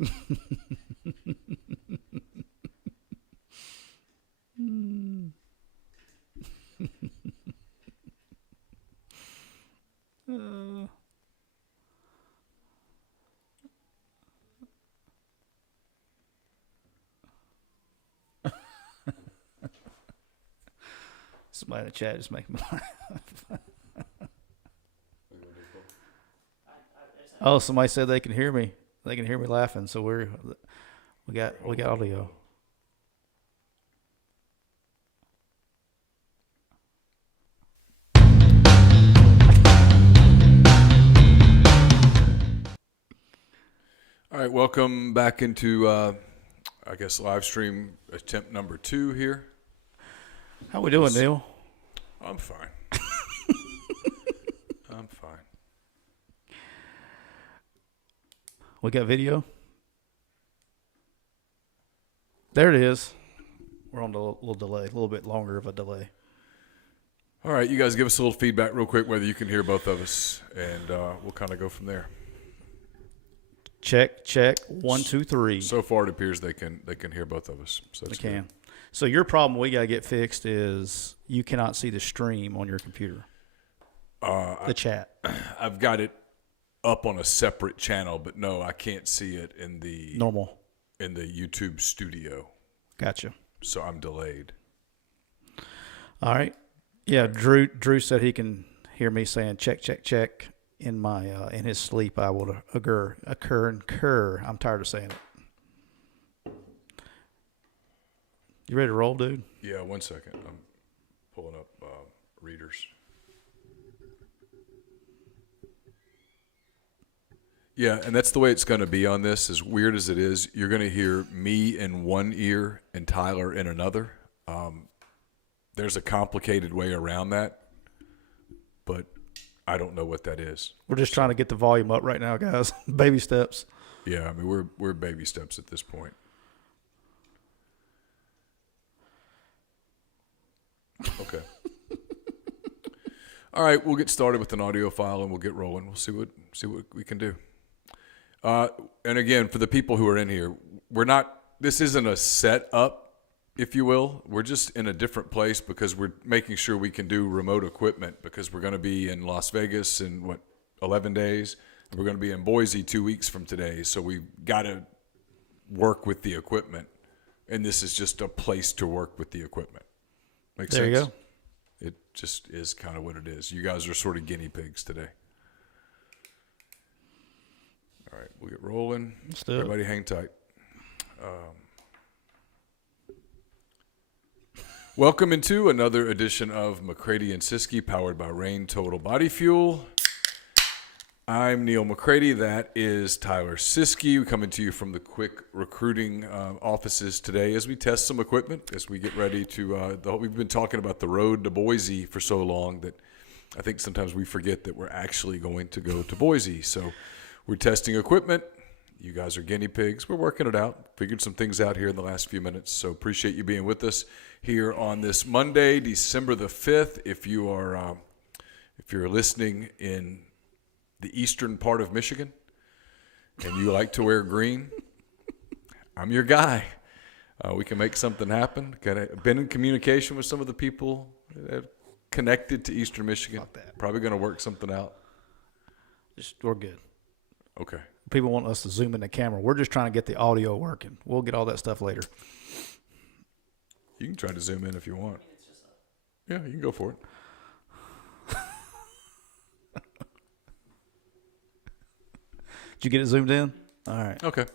Uh, somebody in the chat just making me laugh. Oh, somebody said they can hear me. They can hear me laughing, so we got audio. All right, welcome back into, I guess, live stream attempt number 2 here. How we doing, Neil? I'm fine. I'm fine. We got video. There it is. We're on a little delay, a little bit longer of a delay. All right, you guys give us a little feedback real quick, whether you can hear both of us, and we'll kind of go from there. Check, check. 1, 2, 3. So far, it appears they can hear both of us. So They that's can. good. So your problem we got to get fixed is you cannot see the stream on your computer. The chat. I've got it up on a separate channel, but no, I can't see it in the Normal. in the YouTube studio. Gotcha. So I'm delayed. All right. Yeah, Drew said he can hear me saying check, check, check in my in his sleep. I will occur. I'm tired of saying it. You ready to roll, dude? Yeah, 1 second. I'm pulling up readers. Yeah, and that's the way it's going to be on this. As weird as it is, you're going to hear me in one ear and Tyler in another. There's a complicated way around that, but I don't know what that is. We're just trying to get the volume up right now, guys. Baby steps. Yeah, I mean we're baby steps at this point. Okay. All right, we'll get started with an audio file and we'll get rolling. We'll see what we can do. And again, for the people who are in here, this isn't a setup, if you will. We're just in a different place because we're making sure we can do remote equipment because we're going to be in Las Vegas in 11 days. We're going to be in Boise 2 weeks from today. So we've got to work with the equipment. And this is just a place to work with the equipment. Makes sense? There you go. It just is kind of what it is. You guys are sort of guinea pigs today. All right, we'll get rolling. Let's do it. Everybody hang tight. Welcome into another edition of McCready and Siskey, powered by Rain Total Body Fuel. I'm Neil McCready. That is Tyler Siskey. We're coming to you from the Quick Recruiting offices today as we test some equipment, as we get ready to we've been talking about the road to Boise for so long that I think sometimes we forget that we're actually going to go to Boise. So we're testing equipment. You guys are guinea pigs. We're working it out. Figured some things out here in the last few minutes. So appreciate you being with us here on this Monday, December the 5th. If you're listening in the eastern part of Michigan and you like to wear green, I'm your guy. We can make something happen. Been in communication with some of the people connected to Eastern Michigan. Probably going to work something out. We're good. Okay. People want us to zoom in the camera. We're just trying to get the audio working. We'll get all that stuff later. You can try to zoom in if you want. Yeah, you can go for it. Did you get it zoomed in? All right. Okay.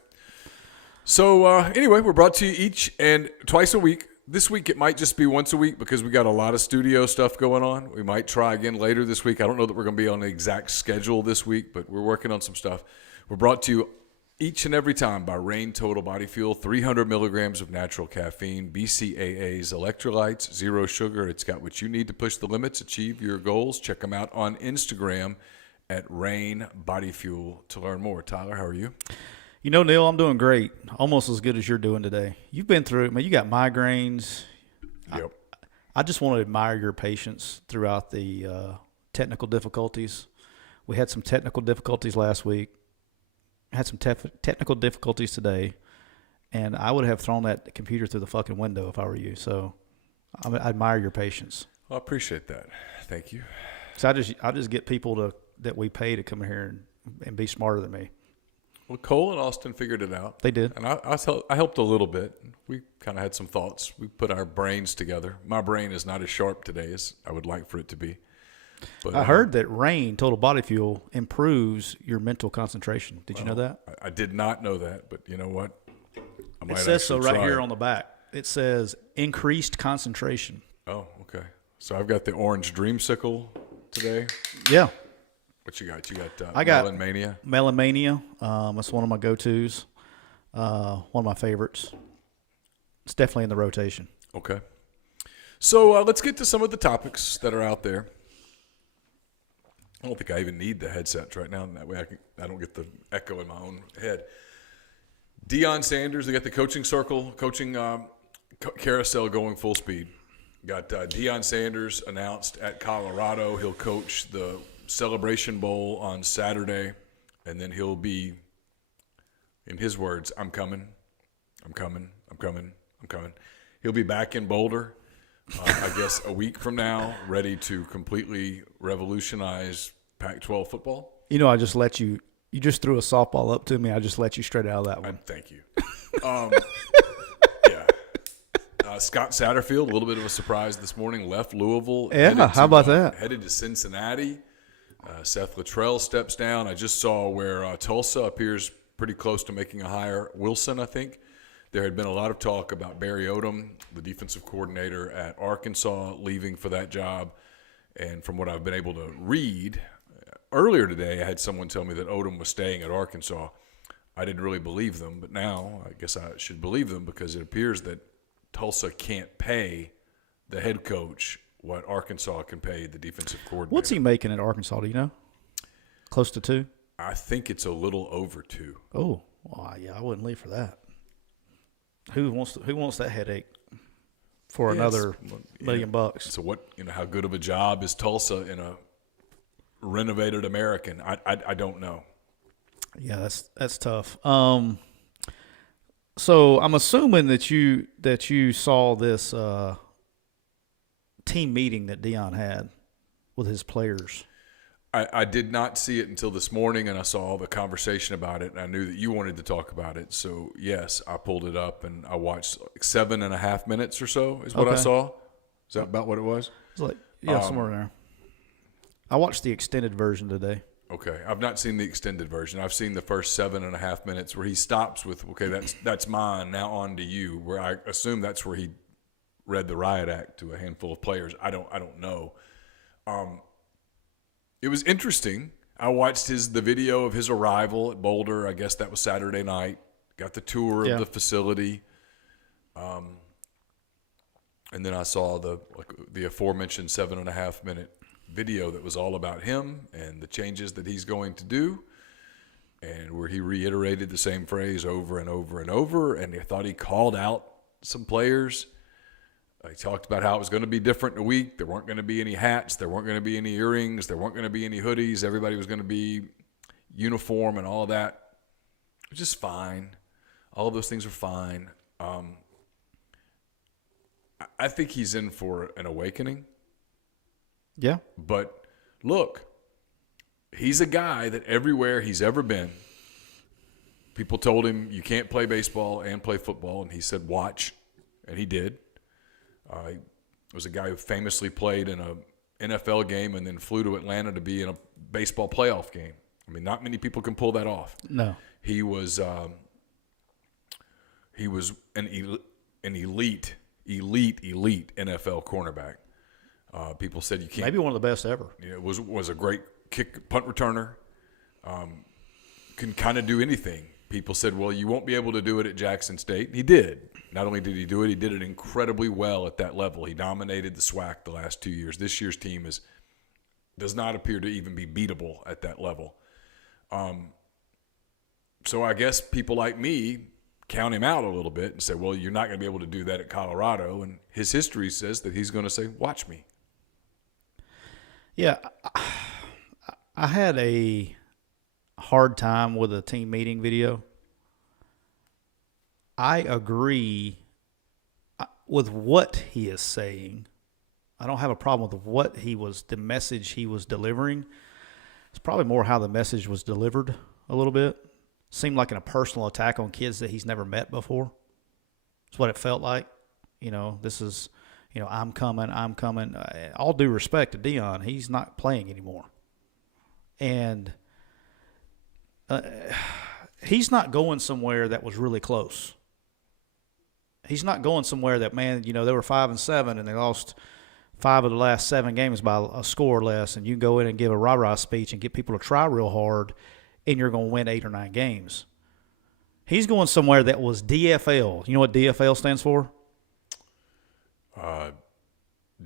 So anyway, we're brought to you each and twice a week. This week it might just be once a week because we got a lot of studio stuff going on. We might try again later this week. I don't know that we're going to be on the exact schedule this week, but we're working on some stuff. We're brought to you each and every time by Rain Total Body Fuel, 300 milligrams of natural caffeine, BCAAs, electrolytes, zero sugar. It's got what you need to push the limits, achieve your goals. Check them out on Instagram at Rain Body Fuel to learn more. Tyler, how are you? You know, Neil, I'm doing great. Almost as good as you're doing today. You've been through it, man. You got migraines. Yep. I just want to admire your patience throughout the technical difficulties. We had some technical difficulties last week. had some technical difficulties today, and I would have thrown that computer through the fucking window if I were you. So I admire your patience. Well, I appreciate that. Thank you. So I just get people that we pay to come in here and be smarter than me. Well, Cole and Austin figured it out. They did. And I helped a little bit. We kind of had some thoughts. We put our brains together. My brain is not as sharp today as I would like for it to be. But I heard that Rain Total Body Fuel improves your mental concentration. Did you know that? I did not know that, but you know what? I It says so actually right try here it. on the back. It says increased concentration. Oh, okay. So I've got the orange dreamsicle today. Yeah. What you got? You got I got Melon Mania. Melamania. That's one of my go-tos. One of my favorites. It's definitely in the rotation. Okay. So let's get to some of the topics that are out there. I don't think I even need the headsets right now. And that way I don't get the echo in my own head. Deion Sanders, they got the coaching carousel going full speed. Got Deion Sanders announced at Colorado. He'll coach the Celebration Bowl on Saturday, and then he'll be, in his words, I'm coming. He'll be back in Boulder, I guess, a week from now, ready to completely revolutionize Pac-12 football. You know, I just let you just threw a softball up to me. I just let you straight out of that one. Thank you. Yeah. Scott Satterfield, a little bit of a surprise this morning, left Louisville. Yeah, how about that? Headed to Cincinnati. Seth Luttrell steps down. I just saw where Tulsa appears pretty close to making a hire. Wilson, I think. There had been a lot of talk about Barry Odom, the defensive coordinator at Arkansas, leaving for that job. And from what I've been able to read, earlier today I had someone tell me that Odom was staying at Arkansas. I didn't really believe them, but now I guess I should believe them because it appears that Tulsa can't pay the head coach what Arkansas can pay the defensive coordinator. What's he making at Arkansas? Do you know? Close to 2? I think it's a little over 2. Oh, well, yeah, I wouldn't leave for that. Who wants that headache for another $1 million bucks? So what? How good of a job is Tulsa in a renovated American? I don't know. Yeah, that's tough. So I'm assuming that you saw this team meeting that Deion had with his players. I did not see it until this morning, and I saw the conversation about it, and I knew that you wanted to talk about it. So, yes, I pulled it up, and I watched 7.5 minutes or so is what I Okay. saw. Is that about what it was? It's like, yeah, somewhere in there. I watched the extended version today. Okay. I've not seen the extended version. I've seen the first 7.5 minutes where he stops with, okay, that's mine, now on to you, where I assume that's where he read the riot act to a handful of players. I don't know. It was interesting. I watched the video of his arrival at Boulder. I guess that was Saturday night. Got the tour of the facility. And then I saw the aforementioned 7.5 minute video that was all about him and the changes that he's going to do, and where he reiterated the same phrase over and over and over, and I thought he called out some players. He talked about how it was going to be different in a week. There weren't going to be any hats. There weren't going to be any earrings. There weren't going to be any hoodies. Everybody was going to be uniform and all of that, which is fine. All of those things are fine. I think he's in for an awakening. Yeah. But look, he's a guy that everywhere he's ever been, people told him you can't play baseball and play football, and he said, watch, and he did. He was a guy who famously played in an NFL game and then flew to Atlanta to be in a baseball playoff game. I mean, not many people can pull that off. No. He was an elite NFL cornerback. People said you can't. Maybe one of the best ever. Was a great punt returner. Can kind of do anything. People said, well, you won't be able to do it at Jackson State. He did. Not only did he do it, he did it incredibly well at that level. He dominated the SWAC the last 2 years. This year's team does not appear to even be beatable at that level. So I guess people like me count him out a little bit and say, well, you're not going to be able to do that at Colorado. And his history says that he's going to say, watch me. Yeah. I had a hard time with a team meeting video. I agree with what he is saying. I don't have a problem with the message he was delivering. It's probably more how the message was delivered a little bit. Seemed like a personal attack on kids that he's never met before. That's what it felt like. This is, I'm coming. All due respect to Deion, he's not playing anymore. And he's not going somewhere that was really close. He's not going somewhere that, man, they were 5-7 and they lost 5 of the last 7 games by a score or less, and you go in and give a rah-rah speech and get people to try real hard, and you're going to win 8 or 9 games. He's going somewhere that was DFL. You know what DFL stands for?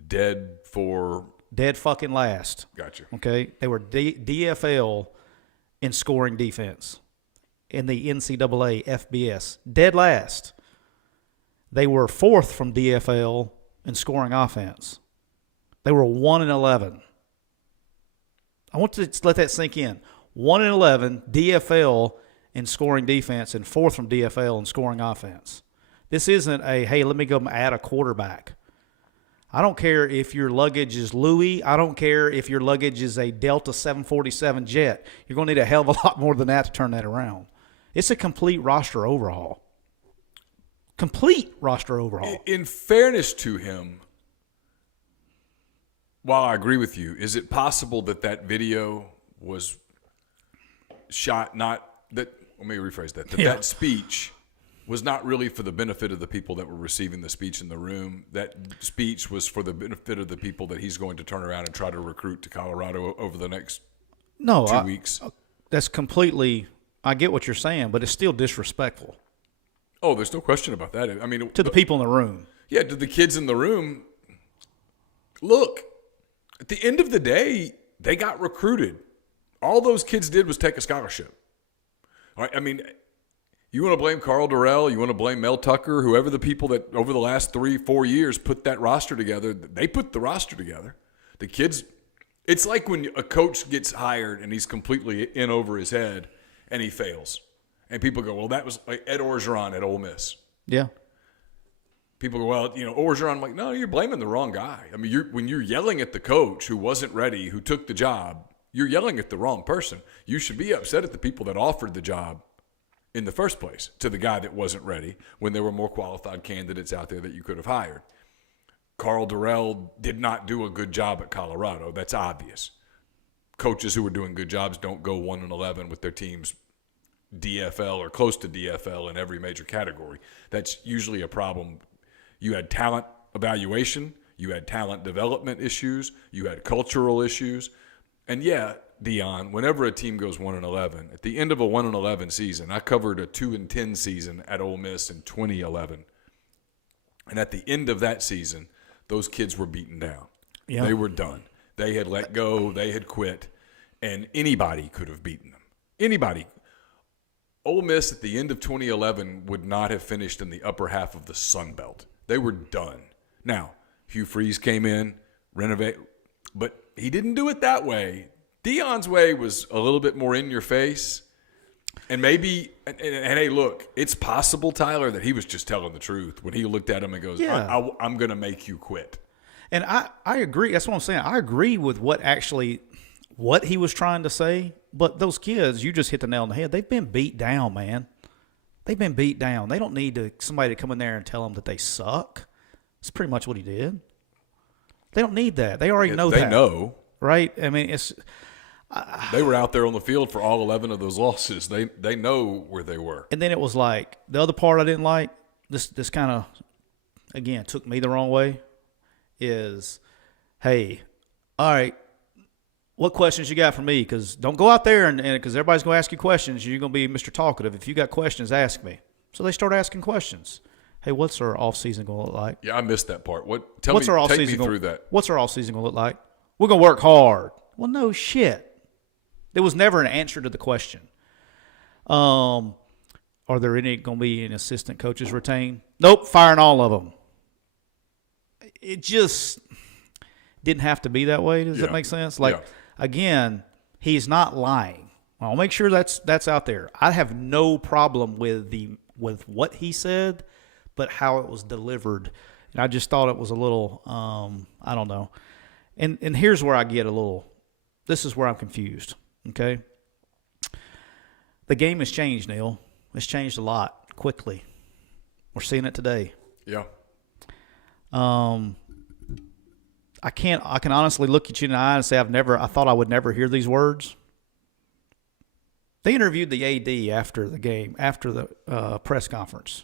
Dead for... Dead fucking last. Gotcha. Okay? They were DFL in scoring defense in the NCAA FBS. Dead last. They were 4th from DFL in scoring offense. They were 1-11. I want to let that sink in. 1-11 DFL in scoring defense and 4th from DFL in scoring offense. This isn't hey, let me go add a quarterback. I don't care if your luggage is Louis. I don't care if your luggage is a Delta 747 jet. You're going to need a hell of a lot more than that to turn that around. It's a complete roster overhaul. Complete roster overhaul. In fairness to him, while I agree with you, is it possible that video was shot let me rephrase that. That speech was not really for the benefit of the people that were receiving the speech in the room. That speech was for the benefit of the people that he's going to turn around and try to recruit to Colorado over the next 2 weeks. That's completely, I get what you're saying, but it's still disrespectful. Oh, there's no question about that. I mean, to the people in the room. Yeah, to the kids in the room. Look, at the end of the day, they got recruited. All those kids did was take a scholarship. All right, I mean, you want to blame Carl Durrell, you want to blame Mel Tucker, whoever the people that over the last 3-4 years put that roster together, they put the roster together. The kids, it's like when a coach gets hired and he's completely in over his head and he fails. And people go, well, that was like Ed Orgeron at Ole Miss. Yeah. People go, well, Orgeron. I'm like, no, you're blaming the wrong guy. I mean, when you're yelling at the coach who wasn't ready, who took the job, you're yelling at the wrong person. You should be upset at the people that offered the job in the first place to the guy that wasn't ready when there were more qualified candidates out there that you could have hired. Carl Durrell did not do a good job at Colorado. That's obvious. Coaches who are doing good jobs don't go 1-11 with their teams DFL or close to DFL in every major category. That's usually a problem. You had talent evaluation, you had talent development issues, you had cultural issues. And yeah, Deion, whenever a team goes 1-11, at the end of a 1-11 season, I covered a 2-10 season at Ole Miss in 2011. And at the end of that season, those kids were beaten down. Yeah. They were done. They had let go, they had quit, and anybody could have beaten them. Anybody. Ole Miss at the end of 2011 would not have finished in the upper half of the Sun Belt. They were done. Now, Hugh Freeze came in, renovate, but he didn't do it that way. Deion's way was a little bit more in your face. And maybe, and hey, look, it's possible, Tyler, that he was just telling the truth when he looked at him and goes, yeah. I'm going to make you quit. And I agree. That's what I'm saying. I agree with what he was trying to say. But those kids, you just hit the nail on the head. They've been beat down, man. They've been beat down. They don't need somebody to come in there and tell them that they suck. That's pretty much what he did. They don't need that. They already know that. They know. Right? I mean, it's... they were out there on the field for all 11 of those losses. They know where they were. And then it was like, the other part I didn't like, this kind of, again, took me the wrong way, is, hey, all right, what questions you got for me? Because don't go out there and because everybody's going to ask you questions. You're going to be Mr. Talkative. If you got questions, ask me. So they start asking questions. Hey, what's our offseason going to look like? Yeah, I missed that part. Take me through that. What's our offseason going to look like? We're going to work hard. Well, no shit. There was never an answer to the question. Are there going to be any assistant coaches retained? Nope, firing all of them. It just didn't have to be that way. Does that make sense? Again, he's not lying. I'll make sure that's out there. I have no problem with what he said, but how it was delivered. And I just thought it was a little I don't know. And here's where I get a little. This is where I'm confused. Okay. The game has changed, Neil. It's changed a lot quickly. We're seeing it today. Yeah. I can honestly look at you in the eye and say I thought I would never hear these words. They interviewed the AD after the game, after the press conference,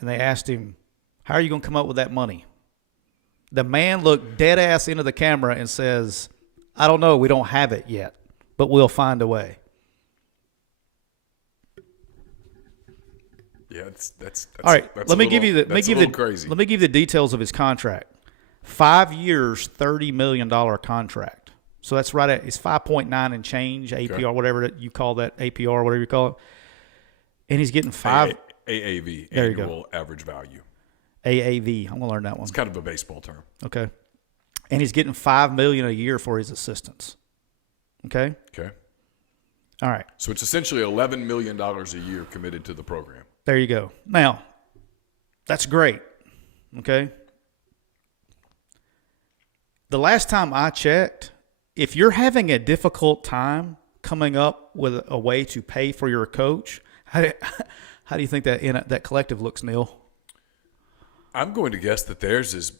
and they asked him, "How are you going to come up with that money?" The man looked dead ass into the camera and says, "I don't know. We don't have it yet, but we'll find a way." Yeah, that's All right. That's Let me a give you little- the that's a little crazy. Let me give you the details of his contract. 5 years, $30 million contract. So that's right at it's 5.9 and change APR, Okay. whatever that you call that APR, whatever you call it. And he's getting AAV, There you go. annual average value. AAV. I'm gonna learn that one. It's kind of a baseball term. Okay. And he's getting $5 million a year for his assistants. Okay. Okay. All right. So it's essentially $11 million a year committed to the program. There you go. Now, that's great. Okay. The last time I checked, if you're having a difficult time coming up with a way to pay for your coach, how do you think that collective looks, Neil? I'm going to guess that theirs is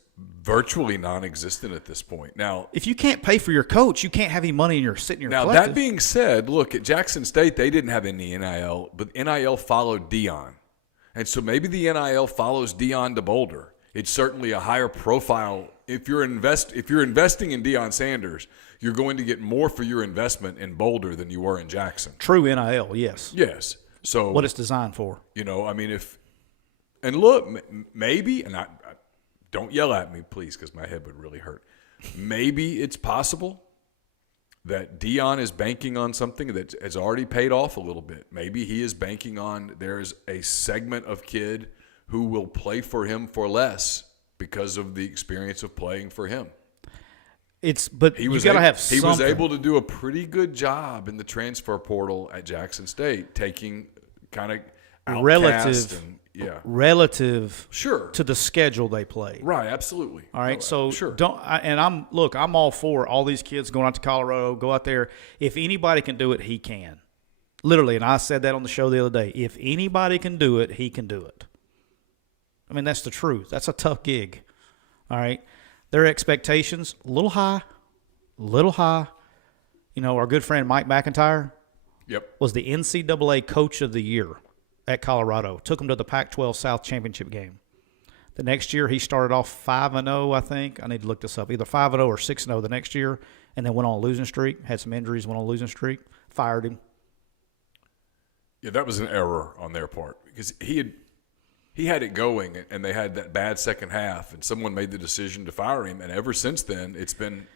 virtually non-existent at this point. Now, If you can't pay for your coach, you can't have any money in your now collective. that being said, look, at Jackson State, they didn't have any NIL, but NIL followed Dion. And so maybe the NIL follows Dion to Boulder. It's certainly a higher profile. If you're investing in Deion Sanders, you're going to get more for your investment in Boulder than you were in Jackson. True NIL, yes. Yes. So What it's designed for. I mean, and look, maybe, and I don't yell at me, please, because my head would really hurt. Maybe it's possible that Dion is banking on something that has already paid off a little bit. Maybe he is banking on there's a segment of kid who will play for him for less because of the experience of playing for him. But you got to have something. He was able to do a pretty good job in the transfer portal at Jackson State, taking kind of outcast relative sure to the schedule they play. right, absolutely. All right, so sure. I'm all for all these kids going out to Colorado, go out there. If anybody can do it, he can. Literally, and I said that on the show the other day. If anybody can do it, he can do it. I mean, that's the truth. That's a tough gig. All right. Their expectations, a little high. Our good friend Mike McIntyre Yep. was the NCAA Coach of the Year at Colorado. Took him to the Pac-12 South Championship game. The next year, he started off 5-0, I think. I need to look this up. Either 5-0 or 6-0 the next year, and then went on a losing streak. Had some injuries, went on a losing streak. Fired him. Yeah, that was an error on their part because he had it going, and they had that bad second half, and someone made the decision to fire him, and ever since then, it's been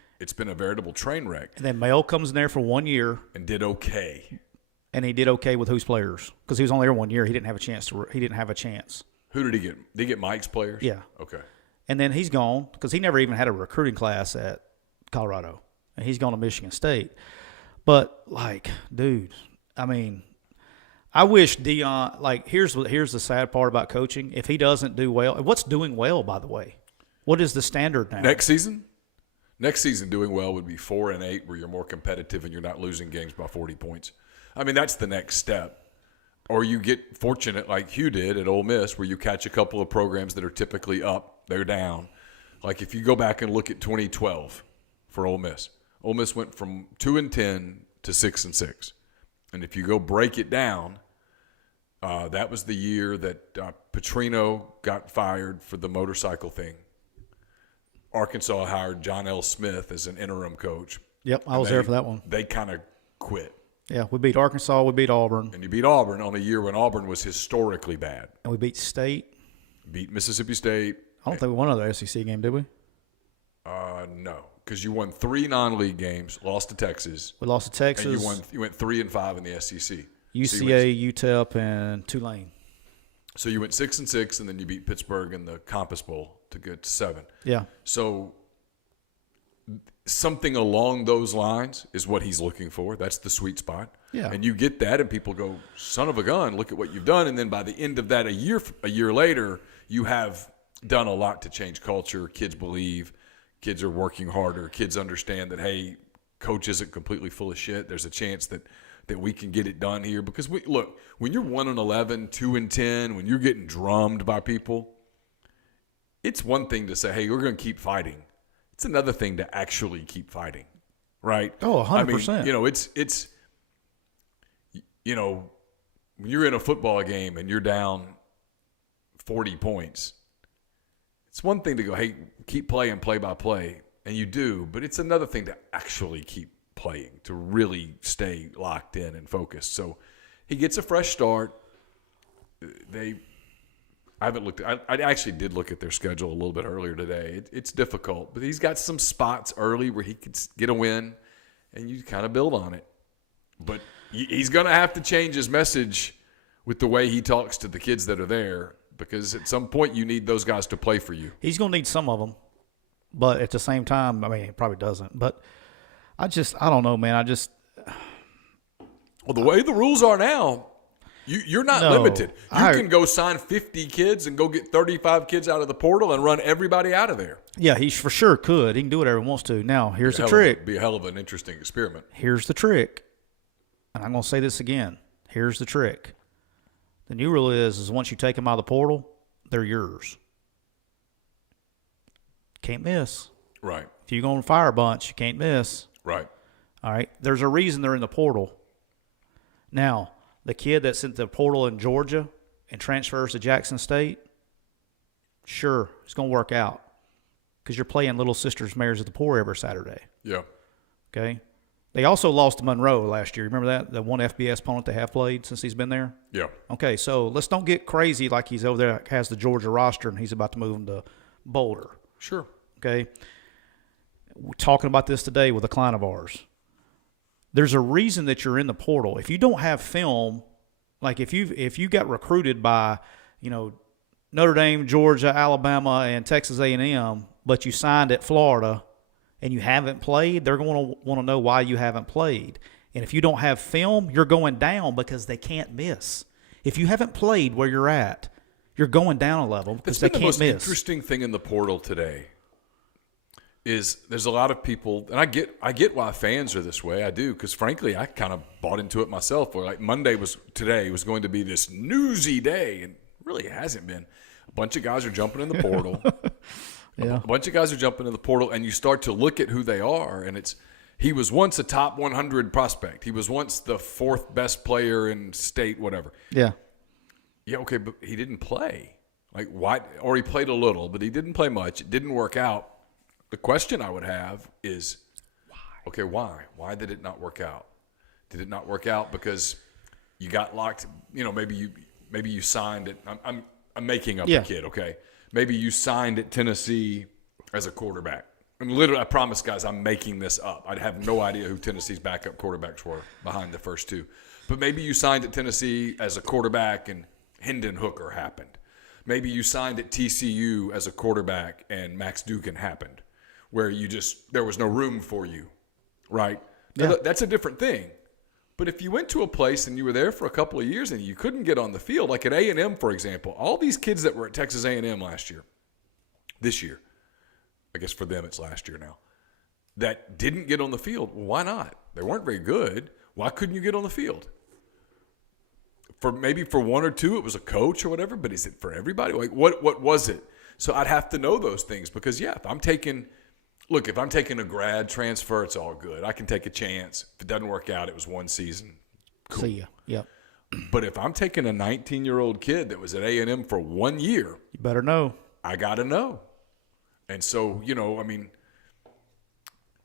a veritable train wreck. And then Mel comes in there for 1 year. And did okay. And he did okay with whose players? Because he was only there 1 year. He didn't have a chance. Who did he get? Did he get Mike's players? Yeah. Okay. And then he's gone because he never even had a recruiting class at Colorado. And he's gone to Michigan State. But, dude, I mean, I wish Dion, here's the sad part about coaching. If he doesn't do well, what's doing well, by the way? What is the standard now? Next season, doing well would be 4-8, where you're more competitive and you're not losing games by 40 points. I mean, that's the next step. Or you get fortunate like Hugh did at Ole Miss, where you catch a couple of programs that are typically up, they're down. Like if you go back and look at 2012 for Ole Miss went from 2-10 to 6-6. And if you go break it down, that was the year that Petrino got fired for the motorcycle thing. Arkansas hired John L. Smith as an interim coach. Yep, I was there for that one. They kind of quit. Yeah, we beat Arkansas, we beat Auburn, And you beat Auburn on a year when Auburn was historically bad. and we beat State. Beat Mississippi State. I don't think we won another SEC game, did we? No, because you won 3 non-league games, lost to Texas, We lost to Texas, and you went 3-5 in the SEC. UCA, UTEP, and Tulane. So you went 6-6, and then you beat Pittsburgh in the Compass Bowl to get to 7. Yeah. So something along those lines is what he's looking for. That's the sweet spot. Yeah. And you get that, and people go, son of a gun, look at what you've done. And then by the end of that, a year later, you have done a lot to change culture. Kids believe. Kids are working harder. Kids understand that, hey, coach isn't completely full of shit. There's a chance that we can get it done here. Because, look, when you're 1-11, 2-10, when you're getting drummed by people, it's one thing to say, hey, we're going to keep fighting. It's another thing to actually keep fighting, right? Oh, 100%. I mean, it's when you're in a football game and you're down 40 points, it's one thing to go, hey, keep playing play by play, and you do, but it's another thing to actually keep playing, to really stay locked in and focused. So he gets a fresh start. I haven't looked. I actually did look at their schedule a little bit earlier today. It's difficult, but he's got some spots early where he could get a win, and you kind of build on it. But he's going to have to change his message with the way he talks to the kids that are there, because at some point you need those guys to play for you. He's going to need some of them, but at the same time, I mean, he probably doesn't. But I don't know, man. Well, the way the rules are now, you're not limited. You can go sign 50 kids and go get 35 kids out of the portal and run everybody out of there. Yeah, he for sure could. He can do whatever he wants to. Now, here's the trick. Be a hell of an interesting experiment. Here's the trick. And I'm going to say this again. Here's the trick. The new rule is once you take them out of the portal, they're yours. Can't miss. Right. If you're going to fire a bunch, you can't miss. Right. All right. There's a reason they're in the portal. Now, the kid that's in the portal in Georgia and transfers to Jackson State, sure, it's going to work out because you're playing Little Sisters Mares of the Poor every Saturday. Yeah. Okay. They also lost to Monroe last year. Remember that? The one FBS opponent they have played since he's been there? Yeah. Okay, so let's don't get crazy like he's over there, has the Georgia roster, and he's about to move him to Boulder. Sure. Okay? We're talking about this today with a client of ours. There's a reason that you're in the portal. If you don't have film, like if you got recruited by, Notre Dame, Georgia, Alabama, and Texas A&M, but you signed at Florida and you haven't played, they're going to want to know why you haven't played. And if you don't have film, you're going down because they can't miss. If you haven't played where you're at, you're going down a level because they can't miss. The most interesting thing in the portal today is there's a lot of people, and I get why fans are this way. I do, because frankly, I kind of bought into it myself. Where like today was going to be this newsy day, and really it hasn't been. A bunch of guys are jumping in the portal. Yeah. A bunch of guys are jumping in the portal, and you start to look at who they are, and he was once a top 100 prospect. He was once the fourth best player in state, whatever. Yeah. Yeah, okay, but he didn't play. Like, why? Or he played a little, but he didn't play much. It didn't work out. The question I would have is, why? Okay, why? Why did it not work out? Did it not work out because you got locked? Maybe you signed it. I'm making up a kid, okay? Maybe you signed at Tennessee as a quarterback. And literally, I promise, guys, I'm making this up. I have no idea who Tennessee's backup quarterbacks were behind the first two. But maybe you signed at Tennessee as a quarterback and Hendon Hooker happened. Maybe you signed at TCU as a quarterback and Max Dugan happened, where there was no room for you, right? Yeah. Now, that's a different thing. But if you went to a place and you were there for a couple of years and you couldn't get on the field, like at A&M, for example, all these kids that were at Texas A&M this year, I guess for them it's last year now, that didn't get on the field, well, why not? They weren't very good. Why couldn't you get on the field? Maybe for one or two it was a coach or whatever, but is it for everybody? Like what was it? So I'd have to know those things because, if I'm taking a grad transfer, it's all good. I can take a chance. If it doesn't work out, it was one season. Cool. See ya. Yep. But if I'm taking a 19-year-old kid that was at A&M for 1 year, You better know. I got to know. And so,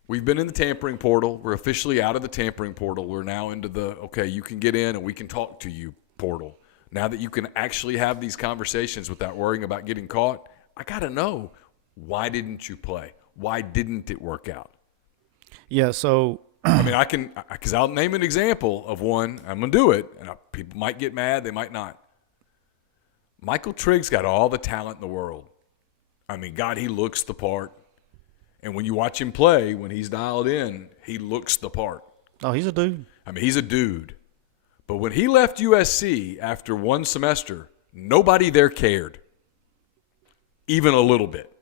we've been in the tampering portal. We're officially out of the tampering portal. We're now into the, okay, you can get in and we can talk to you portal. Now that you can actually have these conversations without worrying about getting caught, I got to know, why didn't you play? Why didn't it work out? Yeah, so because I'll name an example of one. I'm going to do it, and people might get mad. They might not. Michael Trigg's got all the talent in the world. God, he looks the part. And when you watch him play, when he's dialed in, he looks the part. Oh, he's a dude. I mean, he's a dude. But when he left USC after one semester, nobody there cared, even a little bit.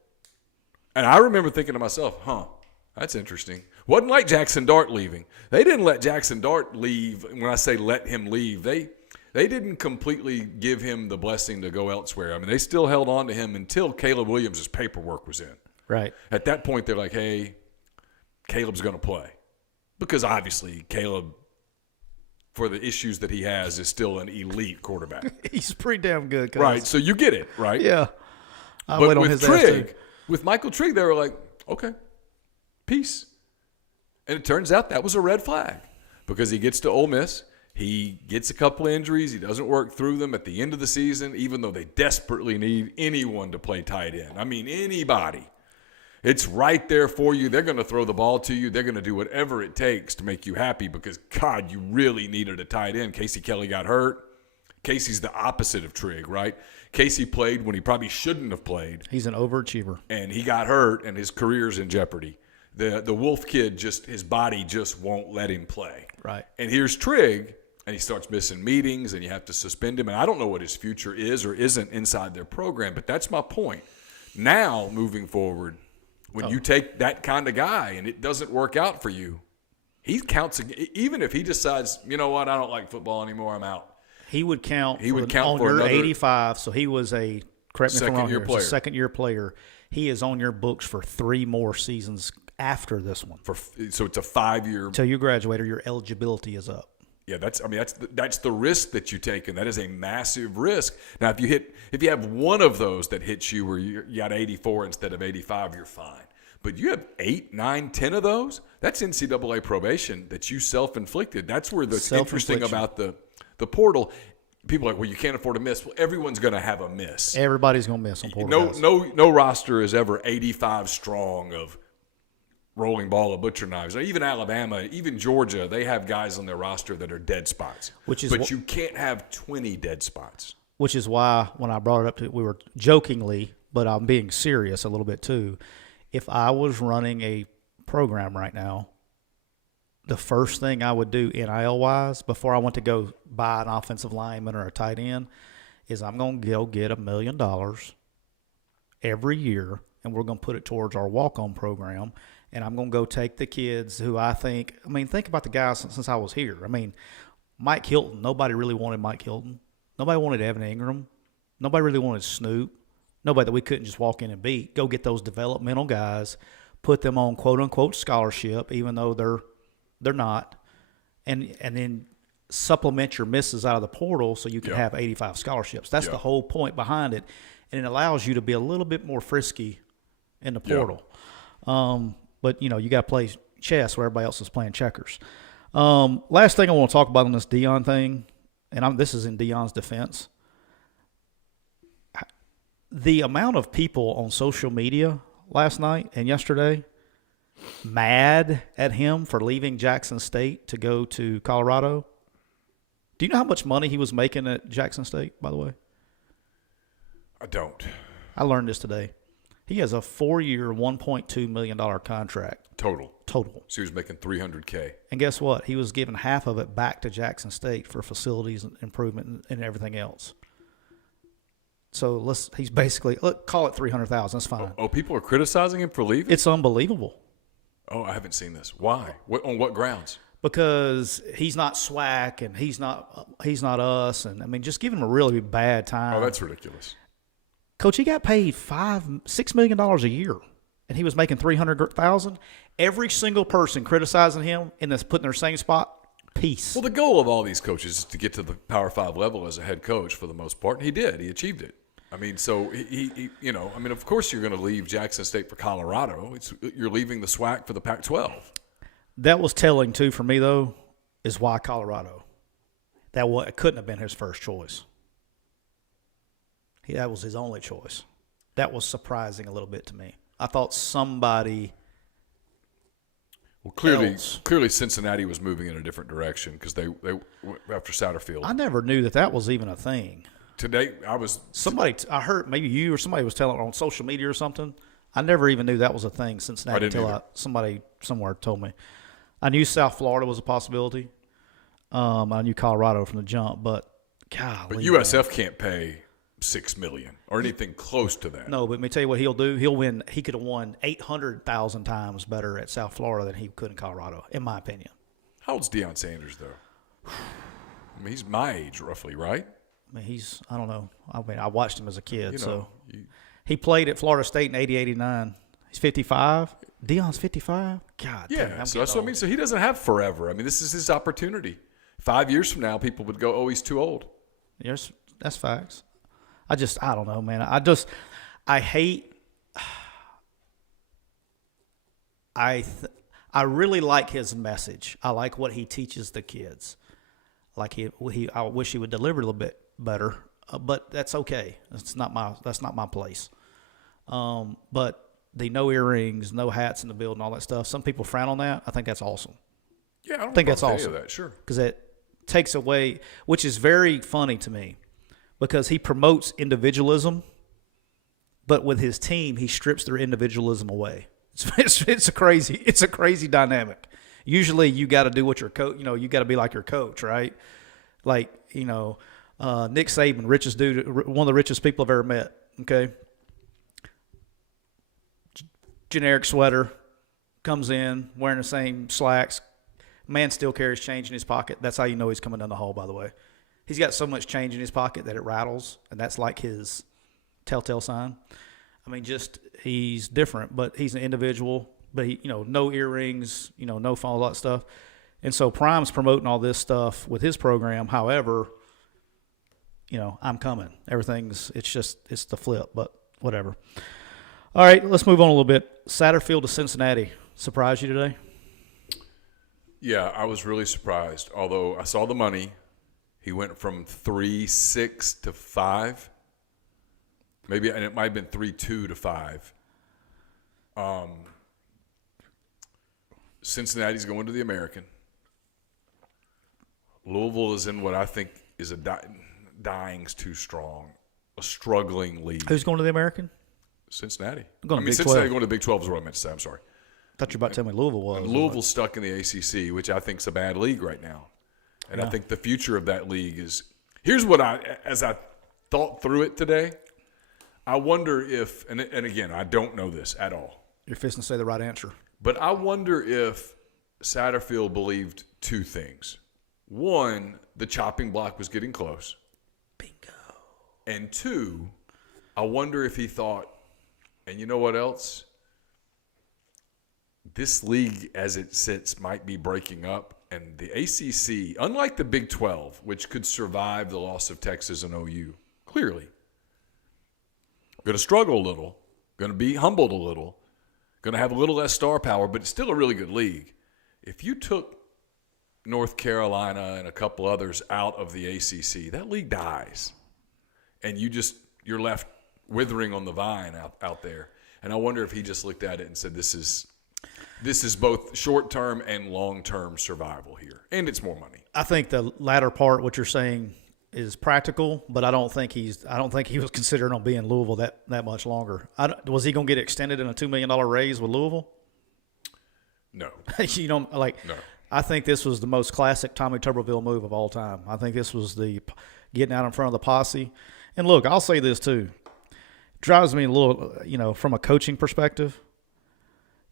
And I remember thinking to myself, that's interesting. Wasn't like Jackson Dart leaving. They didn't let Jackson Dart leave. When I say let him leave, they didn't completely give him the blessing to go elsewhere. I mean, they still held on to him until Caleb Williams' paperwork was in. Right. At that point, they're like, hey, Caleb's going to play. Because obviously, Caleb, for the issues that he has, is still an elite quarterback. He's pretty damn good. Cuz. Right, so you get it, right? Yeah. I But wait on with his ass, too. Trigg, with Michael Trigg, they were like, okay, peace. And it turns out that was a red flag because he gets to Ole Miss. He gets a couple of injuries. He doesn't work through them at the end of the season, even though they desperately need anyone to play tight end. I mean, anybody. It's right there for you. They're going to throw the ball to you. They're going to do whatever it takes to make you happy because, God, you really needed a tight end. Casey Kelly got hurt. Casey's the opposite of Trigg, right? Casey played when he probably shouldn't have played. He's an overachiever. And he got hurt, and his career's in jeopardy. The Wolf kid, his body just won't let him play. Right. And here's Trigg, and he starts missing meetings, and you have to suspend him. And I don't know what his future is or isn't inside their program, but that's my point. Now, moving forward, when you take that kind of guy and it doesn't work out for you, he counts. Even if he decides, you know what, I don't like football anymore, I'm out. He would count. On for your another 85. So he was a correct me if I'm wrong here. player. A second-year player. He is on your books for 3 more seasons after this one. So it's a 5-year. Until you graduate or your eligibility is up. Yeah, that's the risk that you take, and that is a massive risk. Now, if you have one of those that hits you where you got 84 instead of 85, you're fine. But you have 8, 9, 10 of those. That's NCAA probation that you self-inflicted. That's where the interesting about the portal. People are like, well, you can't afford to miss. Well, everyone's going to have a miss. Everybody's going to miss on portal guys. No roster is ever 85 strong of rolling ball of butcher knives. Even Alabama, even Georgia, they have guys on their roster that are dead spots. But you can't have 20 dead spots. Which is why when I brought it up, we were jokingly, but I'm being serious a little bit too. If I was running a program right now, the first thing I would do NIL-wise before I went to go buy an offensive lineman or a tight end is I'm going to go get $1 million every year, and we're going to put it towards our walk-on program. And I'm going to go take the kids who think about the guys since I was here. I mean, Mike Hilton, nobody really wanted Mike Hilton. Nobody wanted Evan Ingram. Nobody really wanted Snoop. Nobody that we couldn't just walk in and beat. Go get those developmental guys, put them on quote-unquote scholarship, even though they're not, and then supplement your misses out of the portal so you can have 85 scholarships. That's the whole point behind it, and it allows you to be a little bit more frisky in the portal. But, you got to play chess where everybody else is playing checkers. Last thing I want to talk about on this Deion thing, and this is in Deion's defense. The amount of people on social media last night and yesterday mad at him for leaving Jackson State to go to Colorado. Do you know how much money he was making at Jackson State, by the way? I don't. I learned this today. He has a 4-year, $1.2 million contract. Total. So he was making $300K. And guess what? He was giving half of it back to Jackson State for facilities and improvement and everything else. So he's basically, call it $300,000. That's fine. Oh, people are criticizing him for leaving? It's unbelievable. Oh, I haven't seen this. Why? On what grounds? Because he's not SWAC and he's not us, and just giving him a really bad time. Oh, that's ridiculous. Coach, he got paid $6 million a year, and he was making $300,000. Every single person criticizing him and that's put in their same spot, peace. Well, the goal of all these coaches is to get to the Power 5 level as a head coach for the most part, and he did. He achieved it. So he of course you're going to leave Jackson State for Colorado. You're leaving the SWAC for the Pac-12. That was telling too for me though, is why Colorado. It couldn't have been his first choice. That was his only choice. That was surprising a little bit to me. I thought somebody. Well, clearly Cincinnati was moving in a different direction because they after Satterfield. I never knew that was even a thing. Today, I heard maybe you or somebody was telling on social media or something. I never even knew that was a thing, Cincinnati, didn't until either. somebody somewhere told me. I knew South Florida was a possibility. I knew Colorado from the jump, but golly. But man. USF can't pay $6 million or anything close to that. No, but let me tell you what he'll do. He'll win. He could have won 800,000 times better at South Florida than he could in Colorado, in my opinion. How old's Deion Sanders, though? I mean, he's my age, roughly, right? I mean, I don't know. I mean, I watched him as a kid. You know, So he played at Florida State in 80, 89. He's 55. Deion's 55. God yeah, damn, I'm so that's getting what I mean. So he doesn't have forever. I mean, this is his opportunity. 5 years from now, people would go, oh, he's too old. old. Yes, that's facts. I don't know, man. I hate. I really like his message. I like what he teaches the kids. Like I wish he would deliver a little bit better, but that's okay. That's not my place. But the no earrings, no hats in the building, all that stuff. Some people frown on that. I think that's awesome. Yeah, I don't think that's any of awesome. that, sure. Because it takes away, which is very funny to me, because he promotes individualism, but with his team, he strips their individualism away. It's a crazy dynamic. Usually, you got to do what your coach. You got to be like your coach, right? Like Nick Saban, richest dude, one of the richest people I've ever met. Okay, generic sweater, comes in wearing the same slacks. Man still carries change in his pocket. That's how you know he's coming down the hall, by the way. He's got so much change in his pocket that it rattles, and that's like his telltale sign. I mean, he's different, but he's an individual. But he, no earrings, no phone, all that stuff. And so Prime's promoting all this stuff with his program. However, I'm coming. It's the flip, but whatever. All right, let's move on a little bit. Satterfield to Cincinnati. Surprised you today? Yeah, I was really surprised. Although I saw the money, he went from 3.6 to 5. Maybe, and it might have been 3.2 to 5. Cincinnati's going to the American. Louisville is in what I think is dying's too strong, a struggling league. Who's going to the American? Cincinnati. Going to Big Cincinnati 12. going to Big 12 is what I meant to say. I'm sorry. I thought you were about to tell me Louisville was. Louisville's stuck in the ACC, which I think is a bad league right now. And I think the future of that league is – here's what as I thought through it today, I wonder if – and again, I don't know this at all. You're fixing to say the right answer. But I wonder if Satterfield believed two things. One, the chopping block was getting close. Bingo. And two, I wonder if he thought, and you know what else? This league, as it sits, might be breaking up. And the ACC, unlike the Big 12, which could survive the loss of Texas and OU, clearly, going to struggle a little, going to be humbled a little, going to have a little less star power, but it's still a really good league. If you took North Carolina and a couple others out of the ACC, that league dies. And you're left withering on the vine out there. And I wonder if he just looked at it and said, this is both short-term and long-term survival here. And it's more money. I think the latter part, what you're saying, is practical, but I don't think he was considering on being Louisville that much longer. Was he going to get extended in a $2 million raise with Louisville? No. No. I think this was the most classic Tommy Tuberville move of all time. I think this was the getting out in front of the posse. And look, I'll say this too. It drives me a little, from a coaching perspective,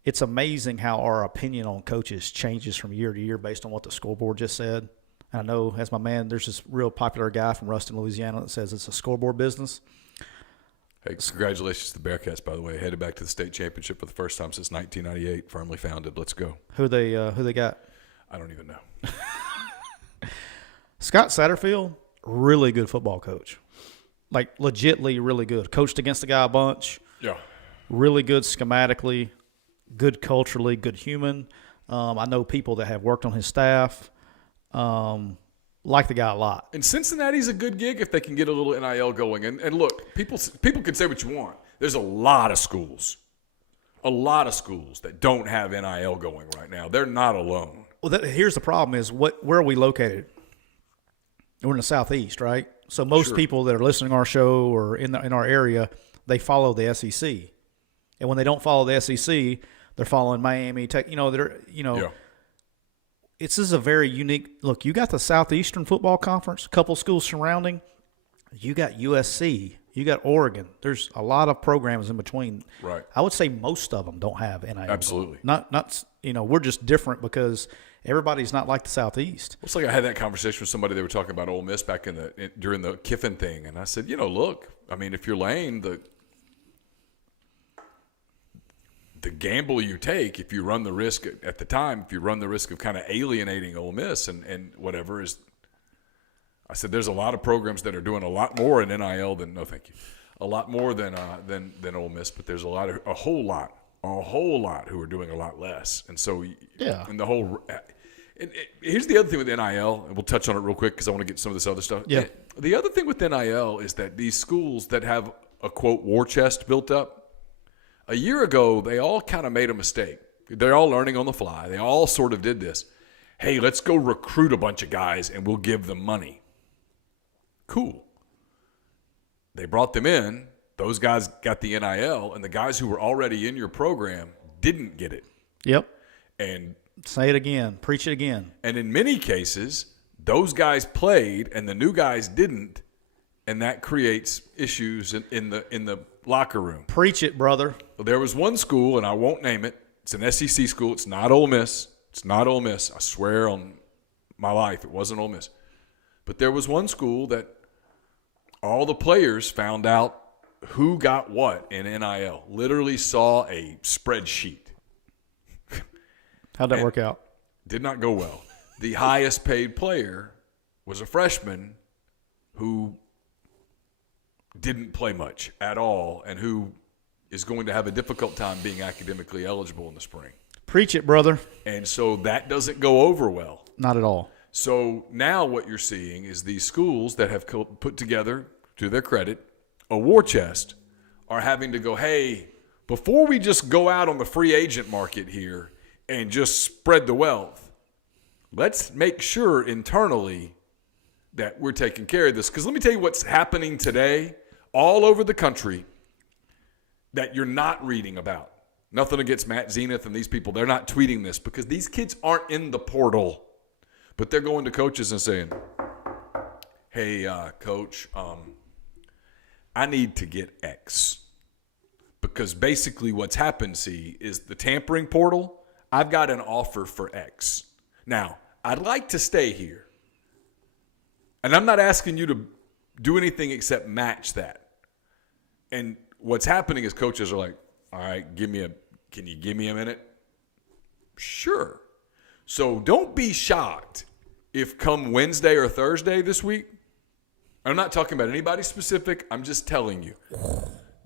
it's amazing how our opinion on coaches changes from year to year based on what the scoreboard just said. And I know, as my man, there's this real popular guy from Ruston, Louisiana that says it's a scoreboard business. Hey, congratulations to the Bearcats, by the way. Headed back to the state championship for the first time since 1998. Firmly founded. Let's go. Who they got? I don't even know. Scott Satterfield, really good football coach. Like, legitly really good. Coached against the guy a bunch. Yeah. Really good schematically, good culturally, good human. I know people that have worked on his staff. Like the guy a lot. And Cincinnati's a good gig if they can get a little NIL going. And look, people can say what you want. There's a lot of schools that don't have NIL going right now. They're not alone. Well, here's the problem is where are we located? We're in the Southeast, right? So most Sure. people that are listening to our show or in our area, they follow the SEC. And when they don't follow the SEC, they're following Miami Tech. Yeah. This is a very unique look. You got the Southeastern Football Conference, a couple schools surrounding. You got USC. You got Oregon. There's a lot of programs in between. Right. I would say most of them don't have NIL. Absolutely. Not we're just different because everybody's not like the Southeast. It's like I had that conversation with somebody. They were talking about Ole Miss back during the Kiffin thing, and I said, look, I mean, if you're Lane, the gamble you take, if you run the risk at the time, if you run the risk of kind of alienating Ole Miss and whatever is, I said, there's a lot of programs that are doing a lot more in NIL than a lot more than Ole Miss, but there's a whole lot who are doing a lot less, and so yeah, and the whole. Here's the other thing with NIL, and we'll touch on it real quick because I want to get some of this other stuff. Yeah. The other thing with NIL is that these schools that have a quote war chest built up, a year ago they all kind of made a mistake. They're all learning on the fly. They all sort of did this. Hey, let's go recruit a bunch of guys and we'll give them money. Cool. They brought them in. Those guys got the NIL, and the guys who were already in your program didn't get it. Yep. And say it again. Preach it again. And in many cases, those guys played and the new guys didn't, and that creates issues in the locker room. Preach it, brother. Well, there was one school, and I won't name it. It's an SEC school. It's not Ole Miss. It's not Ole Miss. I swear on my life it wasn't Ole Miss. But there was one school that all the players found out who got what in NIL. Literally saw a spreadsheet. How'd that work out? Did not go well. The highest paid player was a freshman who didn't play much at all and who is going to have a difficult time being academically eligible in the spring. Preach it, brother. And so that doesn't go over well. Not at all. So now what you're seeing is these schools that have put together, to their credit, a war chest are having to go, hey, before we just go out on the free agent market here and just spread the wealth, let's make sure internally that we're taking care of this. Because let me tell you what's happening today all over the country that you're not reading about. Nothing against Matt Zenith and these people. They're not tweeting this because these kids aren't in the portal. But they're going to coaches and saying, hey, coach, I need to get X. Because basically what's happened, is the tampering portal, I've got an offer for X. Now, I'd like to stay here. And I'm not asking you to do anything except match that. And what's happening is coaches are like, all right, can you give me a minute? Sure. So don't be shocked if come Wednesday or Thursday this week, I'm not talking about anybody specific, I'm just telling you.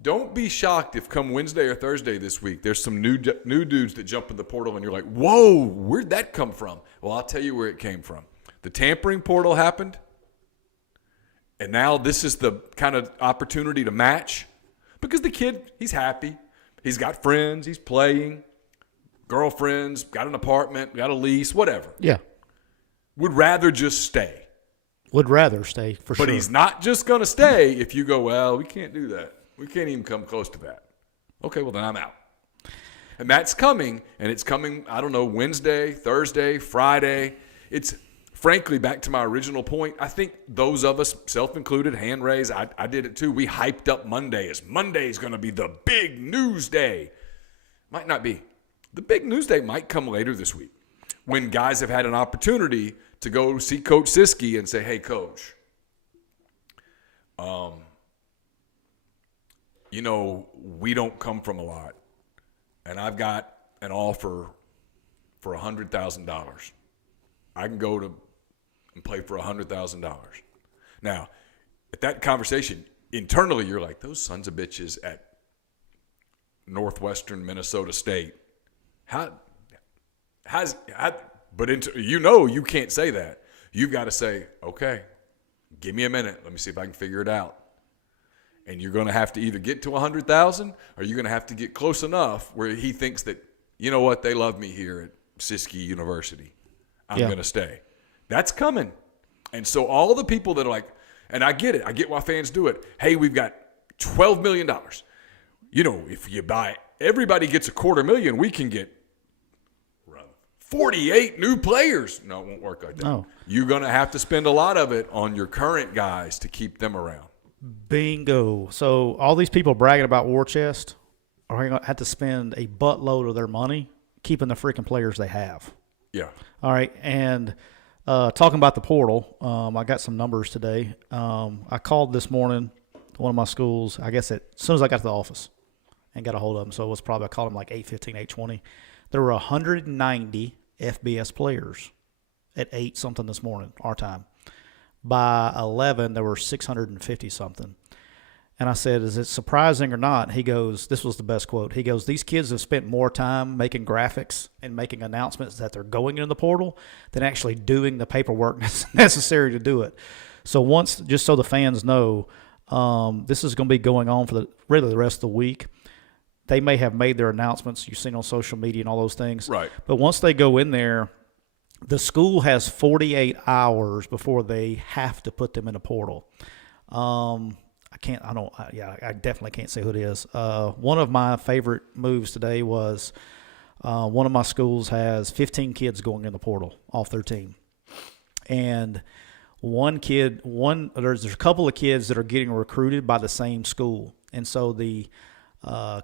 Don't be shocked if come Wednesday or Thursday this week, there's some new dudes that jump in the portal and you're like, whoa, where'd that come from? Well, I'll tell you where it came from. The tampering portal happened, and now this is the kind of opportunity to match because the kid, he's happy. He's got friends, he's playing, girlfriends, got an apartment, got a lease, whatever. Yeah. Would rather just stay. Would rather stay, for sure. But he's not just going to stay if you go, well, we can't do that. We can't even come close to that. Okay, well, then I'm out. And that's coming, and it's coming, I don't know, Wednesday, Thursday, Friday. It's, frankly, back to my original point, I think those of us, self-included, hand raised, I did it too, we hyped up Monday as Monday's going to be the big news day. Might not be. The big news day might come later this week when guys have had an opportunity to go see Coach Siski and say, hey, Coach, we don't come from a lot, and I've got an offer for $100,000. I can go to and play for $100,000. Now, at that conversation, internally, you're like, those sons of bitches at Northwestern Minnesota State, but you can't say that. You've got to say, okay, give me a minute. Let me see if I can figure it out. And you're going to have to either get to 100,000 or you're going to have to get close enough where he thinks that, you know what, they love me here at Siski University. I'm going to stay. That's coming. And so all the people that are like, and I get it. I get why fans do it. Hey, we've got $12 million. If you buy everybody gets $250,000, we can get 48 new players. No, it won't work like that. No. You're going to have to spend a lot of it on your current guys to keep them around. Bingo. So all these people bragging about War Chest are going to have to spend a buttload of their money keeping the freaking players they have. Yeah. All right. And talking about the portal, I got some numbers today. I called this morning to one of my schools, I guess as soon as I got to the office and got a hold of them. So it was probably, I called them like 8:15, 8:20. There were 190 FBS players at 8-something this morning, our time. By 11, there were 650-something. And I said, is it surprising or not? He goes, this was the best quote. He goes, these kids have spent more time making graphics and making announcements that they're going into the portal than actually doing the paperwork necessary to do it. So once, just so the fans know, this is going to be going on for really the rest of the week. They may have made their announcements you've seen on social media and all those things. Right. But once they go in there, the school has 48 hours before they have to put them in a portal. I definitely can't say who it is. One of my favorite moves today was one of my schools has 15 kids going in the portal off their team. And there's a couple of kids that are getting recruited by the same school. And so the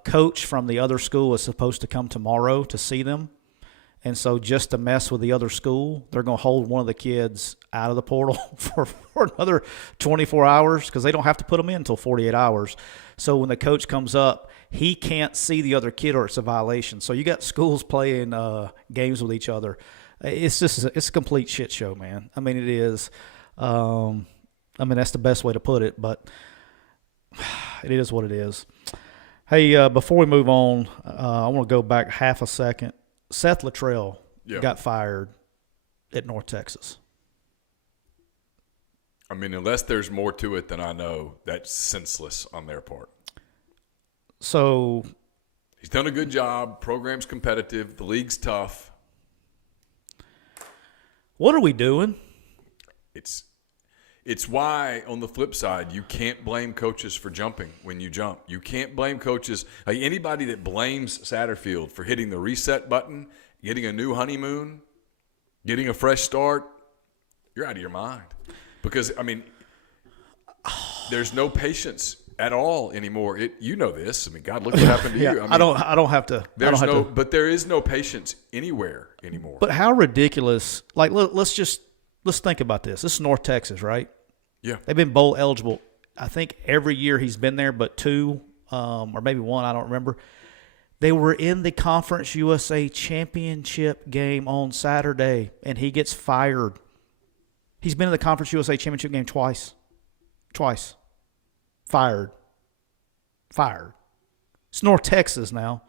coach from the other school is supposed to come tomorrow to see them. And so just to mess with the other school, they're going to hold one of the kids out of the portal for another 24 hours because they don't have to put them in until 48 hours. So when the coach comes up, he can't see the other kid or it's a violation. So you got schools playing games with each other. It's a complete shit show, man. I mean, it is. That's the best way to put it, but it is what it is. Hey, before we move on, I want to go back half a second. Seth Luttrell got fired at North Texas. I mean, unless there's more to it than I know, that's senseless on their part. So he's done a good job. Program's competitive. The league's tough. What are we doing? It's why, on the flip side, you can't blame coaches for jumping when you jump. You can't blame coaches. Like anybody that blames Satterfield for hitting the reset button, getting a new honeymoon, getting a fresh start, you're out of your mind. Because, I mean, there's no patience at all anymore. You know this. I mean, God, look what happened to you. I mean, I don't have to. But there is no patience anywhere anymore. But how ridiculous. Like, let's think about this. This is North Texas, right? Yeah. They've been bowl eligible, I think, every year he's been there, but two, or maybe one, I don't remember. They were in the Conference USA Championship game on Saturday, and he gets fired. He's been in the Conference USA Championship game twice. Fired. It's North Texas now.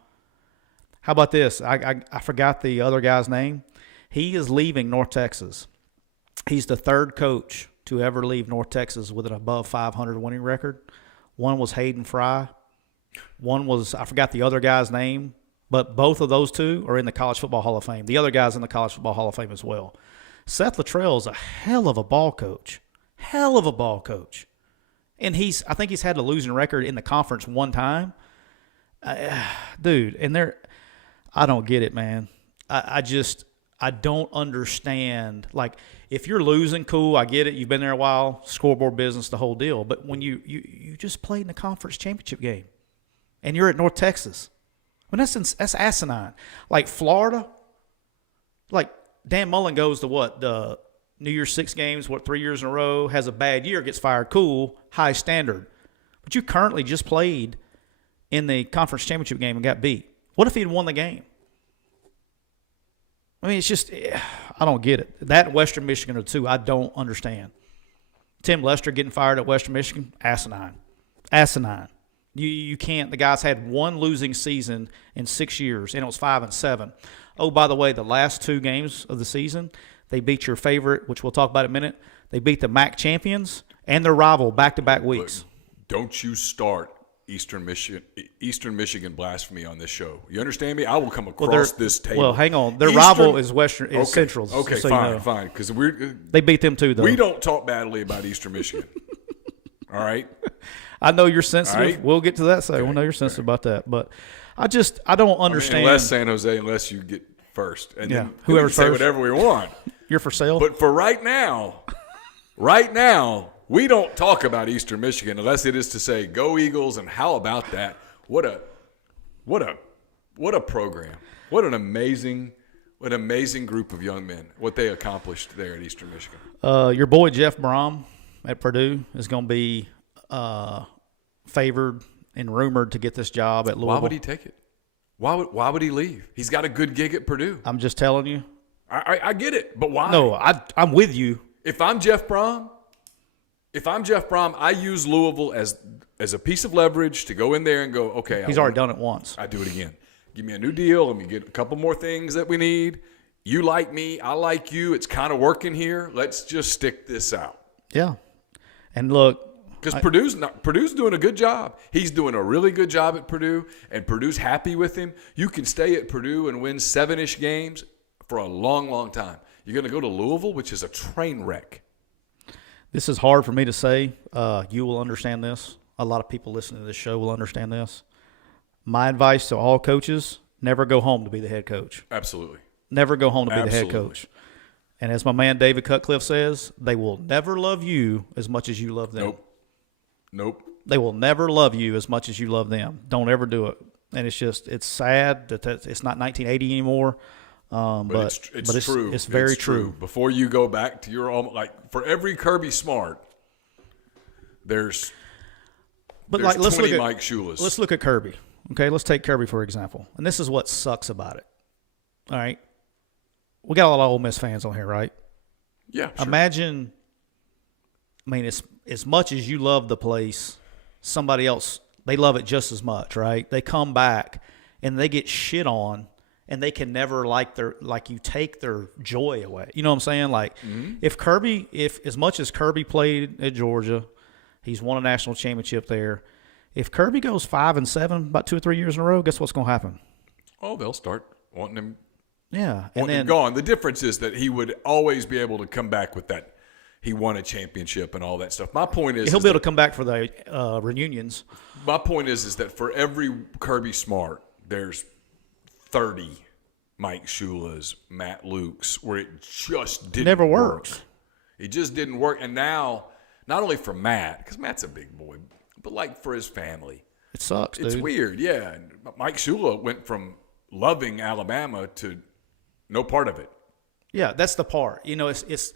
How about this? I forgot the other guy's name. He is leaving North Texas. He's the third coach to ever leave North Texas with an above 500 winning record. One was Hayden Fry. One was, I forgot the other guy's name, but both of those two are in the College Football Hall of Fame. The other guy's in the College Football Hall of Fame as well. Seth Luttrell is a hell of a ball coach. And I think he's had a losing record in the conference one time. Dude, and I don't get it, man. I don't understand. Like, if you're losing, cool, I get it. You've been there a while, scoreboard business, the whole deal. But when you just played in the conference championship game, and you're at North Texas, I mean, that's asinine. Like Florida, like Dan Mullen goes to what, the New Year's Six games, 3 years in a row, has a bad year, gets fired, cool, high standard. But you currently just played in the conference championship game and got beat. What if he had won the game? I mean, it's just, I don't get it. That Western Michigan are two I don't understand. Tim Lester getting fired at Western Michigan, asinine. You can't. The guy's had one losing season in 6 years, and it was 5-7. Oh, by the way, the last two games of the season, they beat your favorite, which we'll talk about in a minute. They beat the MAC champions and their rival back-to-back weeks. But don't you start Eastern Michigan blasphemy on this show. You understand me? I will come across this table. Well, hang on. Their rival is Central. Okay, so fine. Because they beat them too, though. We don't talk badly about Eastern Michigan. All right? I know you're sensitive. All right. We'll get to that side. We'll know you're sensitive about that. But I don't understand. Unless San Jose, unless you get first. And Yeah, then whoever's we can say first. whatever we want. You're for sale. But for right now, we don't talk about Eastern Michigan unless it is to say go Eagles, and how about that? What a program. What an amazing group of young men. What they accomplished there at Eastern Michigan. Your boy Jeff Brom at Purdue is going to be favored and rumored to get this job at Louisville. Why would he take it? Why would he leave? He's got a good gig at Purdue. I'm just telling you. I get it, but why? No, I'm with you. If I'm Jeff Brom, I use Louisville as a piece of leverage to go in there and go, okay. He's already done it once. I do it again. Give me a new deal. Let me get a couple more things that we need. You like me. I like you. It's kind of working here. Let's just stick this out. Yeah. And look. Because Purdue's doing a good job. He's doing a really good job at Purdue, and Purdue's happy with him. You can stay at Purdue and win 7-ish games for a long, long time. You're going to go to Louisville, which is a train wreck. This is hard for me to say. You will understand this. A lot of people listening to this show will understand this. My advice to all coaches, never go home to be the head coach. Absolutely. Never go home to be Absolutely. the head coach. And as my man David Cutcliffe says, they will never love you as much as you love them. Nope. They will never love you as much as you love them. Don't ever do it. And it's sad that it's not 1980 anymore. But it's true. It's very true. Before you go back to your own, like for every Kirby Smart, there's let's 20 look at Mike Shulas. Let's look at Kirby. Okay, let's take Kirby for example. And this is what sucks about it. All right, we got a lot of Ole Miss fans on here, right? Yeah. Sure. Imagine. I mean, as much as you love the place, somebody else, they love it just as much, right? They come back and they get shit on, and they can never you take their joy away. You know what I'm saying? Like, if as much as Kirby played at Georgia, he's won a national championship there. If Kirby goes 5-7 about 2 or 3 years in a row, guess what's going to happen? Oh, they'll start wanting him. Yeah, Want him gone. The difference is that he would always be able to come back with that. He won a championship and all that stuff. My point is he'll be able to come back for the reunions. My point is that for every Kirby Smart, there's 30 Mike Shulas, Matt Lukes, where it just didn't Never work. works. It just didn't work. And now, not only for Matt, because Matt's a big boy, but like for his family. It sucks, dude. It's weird, yeah. And Mike Shula went from loving Alabama to no part of it. Yeah, that's the part. You know, it's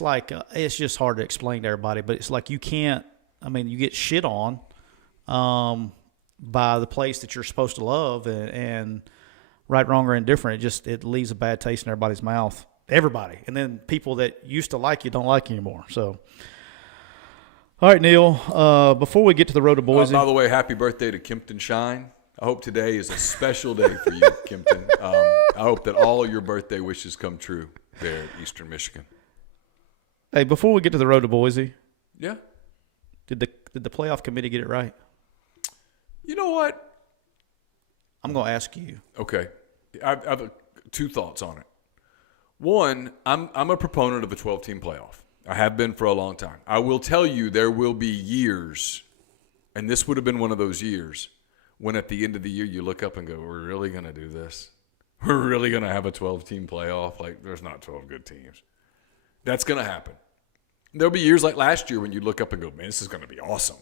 like it's just hard to explain to everybody, but it's like you can't. I mean, you get shit on by the place that you're supposed to love, and right, wrong, or indifferent. It leaves a bad taste in everybody's mouth. Everybody, and then people that used to like you don't like you anymore. So, all right, Neil. Before we get to the road to Boise, By the way, happy birthday to Kimpton Shine. I hope today is a special day for you, Kimpton. I hope that all your birthday wishes come true there at Eastern Michigan. hey, before we get to the road to Boise, Yeah. did the playoff committee get it right? You know what? I'm going to ask you. Okay. I have two thoughts on it. One, I'm a proponent of a 12-team playoff. I have been for a long time. I will tell you there will be years, and this would have been one of those years, when at the end of the year you look up and go, we're really going to do this? We're really going to have a 12-team playoff? Like, there's not 12 good teams. That's going to happen. There'll be years like last year when you look up and go, man, this is going to be awesome.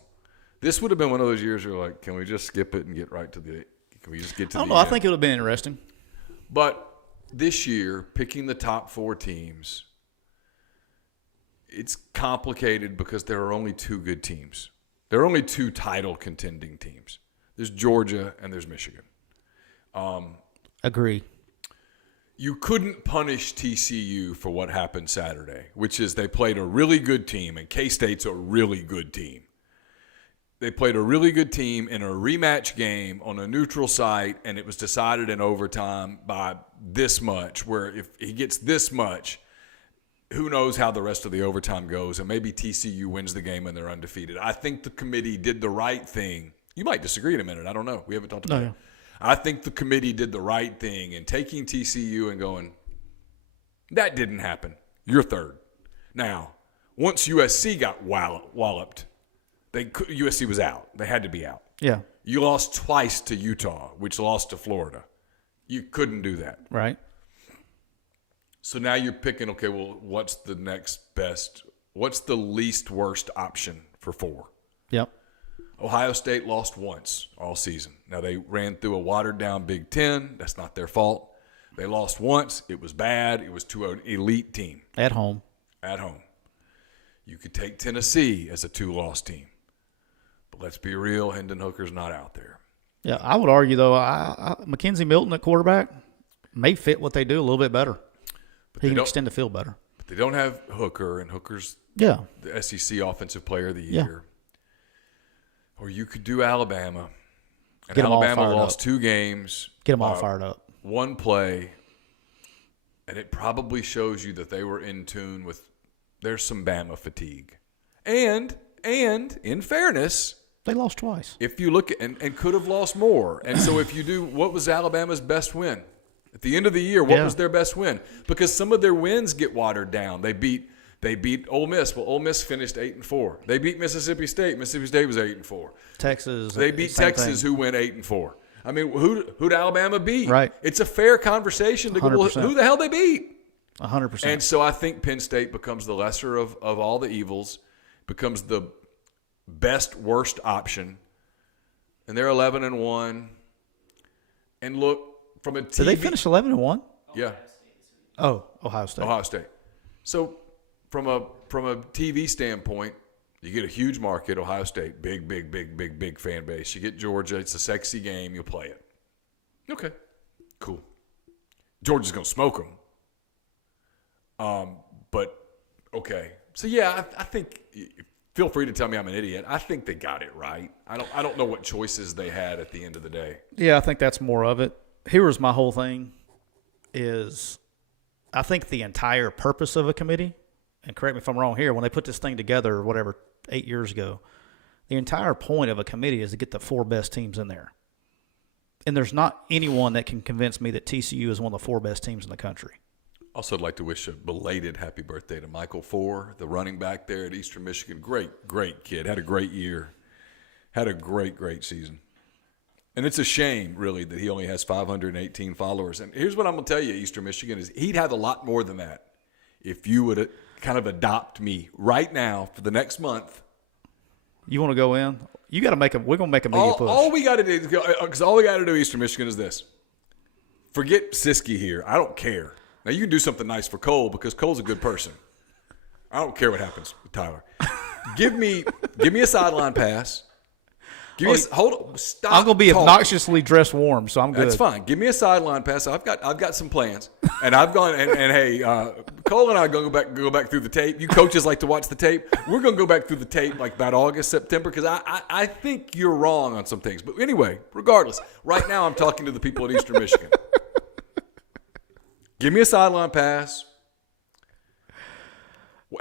This would have been one of those years where you're like, can we just skip it and get right to the – can we just get to the I don't know. end? I think it would have been interesting. But this year, picking the top 4 teams, it's complicated because there are only 2 good teams. There are only 2 title contending teams. There's Georgia and there's Michigan. Agree. You couldn't punish TCU for what happened Saturday, which is they played a really good team, and K-State's a really good team. They played a really good team in a rematch game on a neutral site, and it was decided in overtime by this much, where if he gets this much, who knows how the rest of the overtime goes, and maybe TCU wins the game and they're undefeated. I think the committee did the right thing. You might disagree in a minute. I don't know. We haven't talked about it. I think the committee did the right thing in taking TCU and going, that didn't happen. You're third. Now, once USC got walloped, USC was out. They had to be out. Yeah. You lost twice to Utah, which lost to Florida. You couldn't do that. Right. So now you're picking, okay, well, what's the next best? What's the least worst option for 4? Yep. Ohio State lost once all season. Now, they ran through a watered-down Big Ten. That's not their fault. They lost once. It was bad. It was to an elite team. At home. At home. You could take Tennessee as a 2-loss team. But let's be real, Hendon Hooker's not out there. Yeah, I would argue, though, Mackenzie Milton at quarterback may fit what they do a little bit better. He can extend the field better. But they don't have Hooker, and Hooker's the SEC Offensive Player of the Year. Or you could do Alabama. And Get 'em all Alabama fired lost up. 2 games. Get them all fired up. 1 play. And it probably shows you that they were in tune with there's some Bama fatigue. And in fairness, They lost twice. if you look at and could have lost more. And so if you do, what was Alabama's best win? At the end of the year, what was their best win? Because some of their wins get watered down. They beat Ole Miss. Well, Ole Miss finished 8-4. They beat Mississippi State. Mississippi State was 8-4. Texas. They beat Texas, who went 8-4. I mean, who'd Alabama beat? Right. It's a fair conversation to go, well, 100%. who the hell they beat? 100%. And so I think Penn State becomes the lesser of all the evils, becomes the best, worst option. And they're 11-1. And look, from a TV. Did they finish 11-1? Yeah. Oh, Ohio State. Ohio State. So from a TV standpoint, you get a huge market, Ohio State, big fan base. You get Georgia, it's a sexy game, you'll play it. Okay, cool. Georgia's going to smoke them. But, okay. So, yeah, I think feel free to tell me I'm an idiot. I think they got it right. I don't know what choices they had at the end of the day. Yeah, I think that's more of it. Here was my whole thing is I think the entire purpose of a committee, and correct me if I'm wrong here, when they put this thing together, or whatever, 8 years ago, the entire point of a committee is to get the 4 best teams in there. And there's not anyone that can convince me that TCU is one of the 4 best teams in the country. Also, I'd like to wish a belated happy birthday to Michael Four, the running back there at Eastern Michigan. Great kid. Had a great year. Had a great season. And it's a shame, really, that he only has 518 followers. And here's what I'm going to tell you, Eastern Michigan, is he'd have a lot more than that if you would kind of adopt me right now for the next month. You want to go in? You got to make a. We're going to make a media push. All we got to do is go, because all we got to do, Eastern Michigan, is this. Forget Siskey here. I don't care. Now, you can do something nice for Cole because Cole's a good person. I don't care what happens with Tyler. Give me a sideline pass. Stop. I'm gonna be talking. obnoxiously dressed warm, so I'm good. That's fine. Give me a sideline pass. I've got some plans, and I've gone and hey, Cole and I are gonna go back through the tape. You coaches like to watch the tape. We're gonna go back through the tape like about August, September, because I think you're wrong on some things. But anyway, regardless, right now I'm talking to the people at Eastern Michigan. Give me a sideline pass.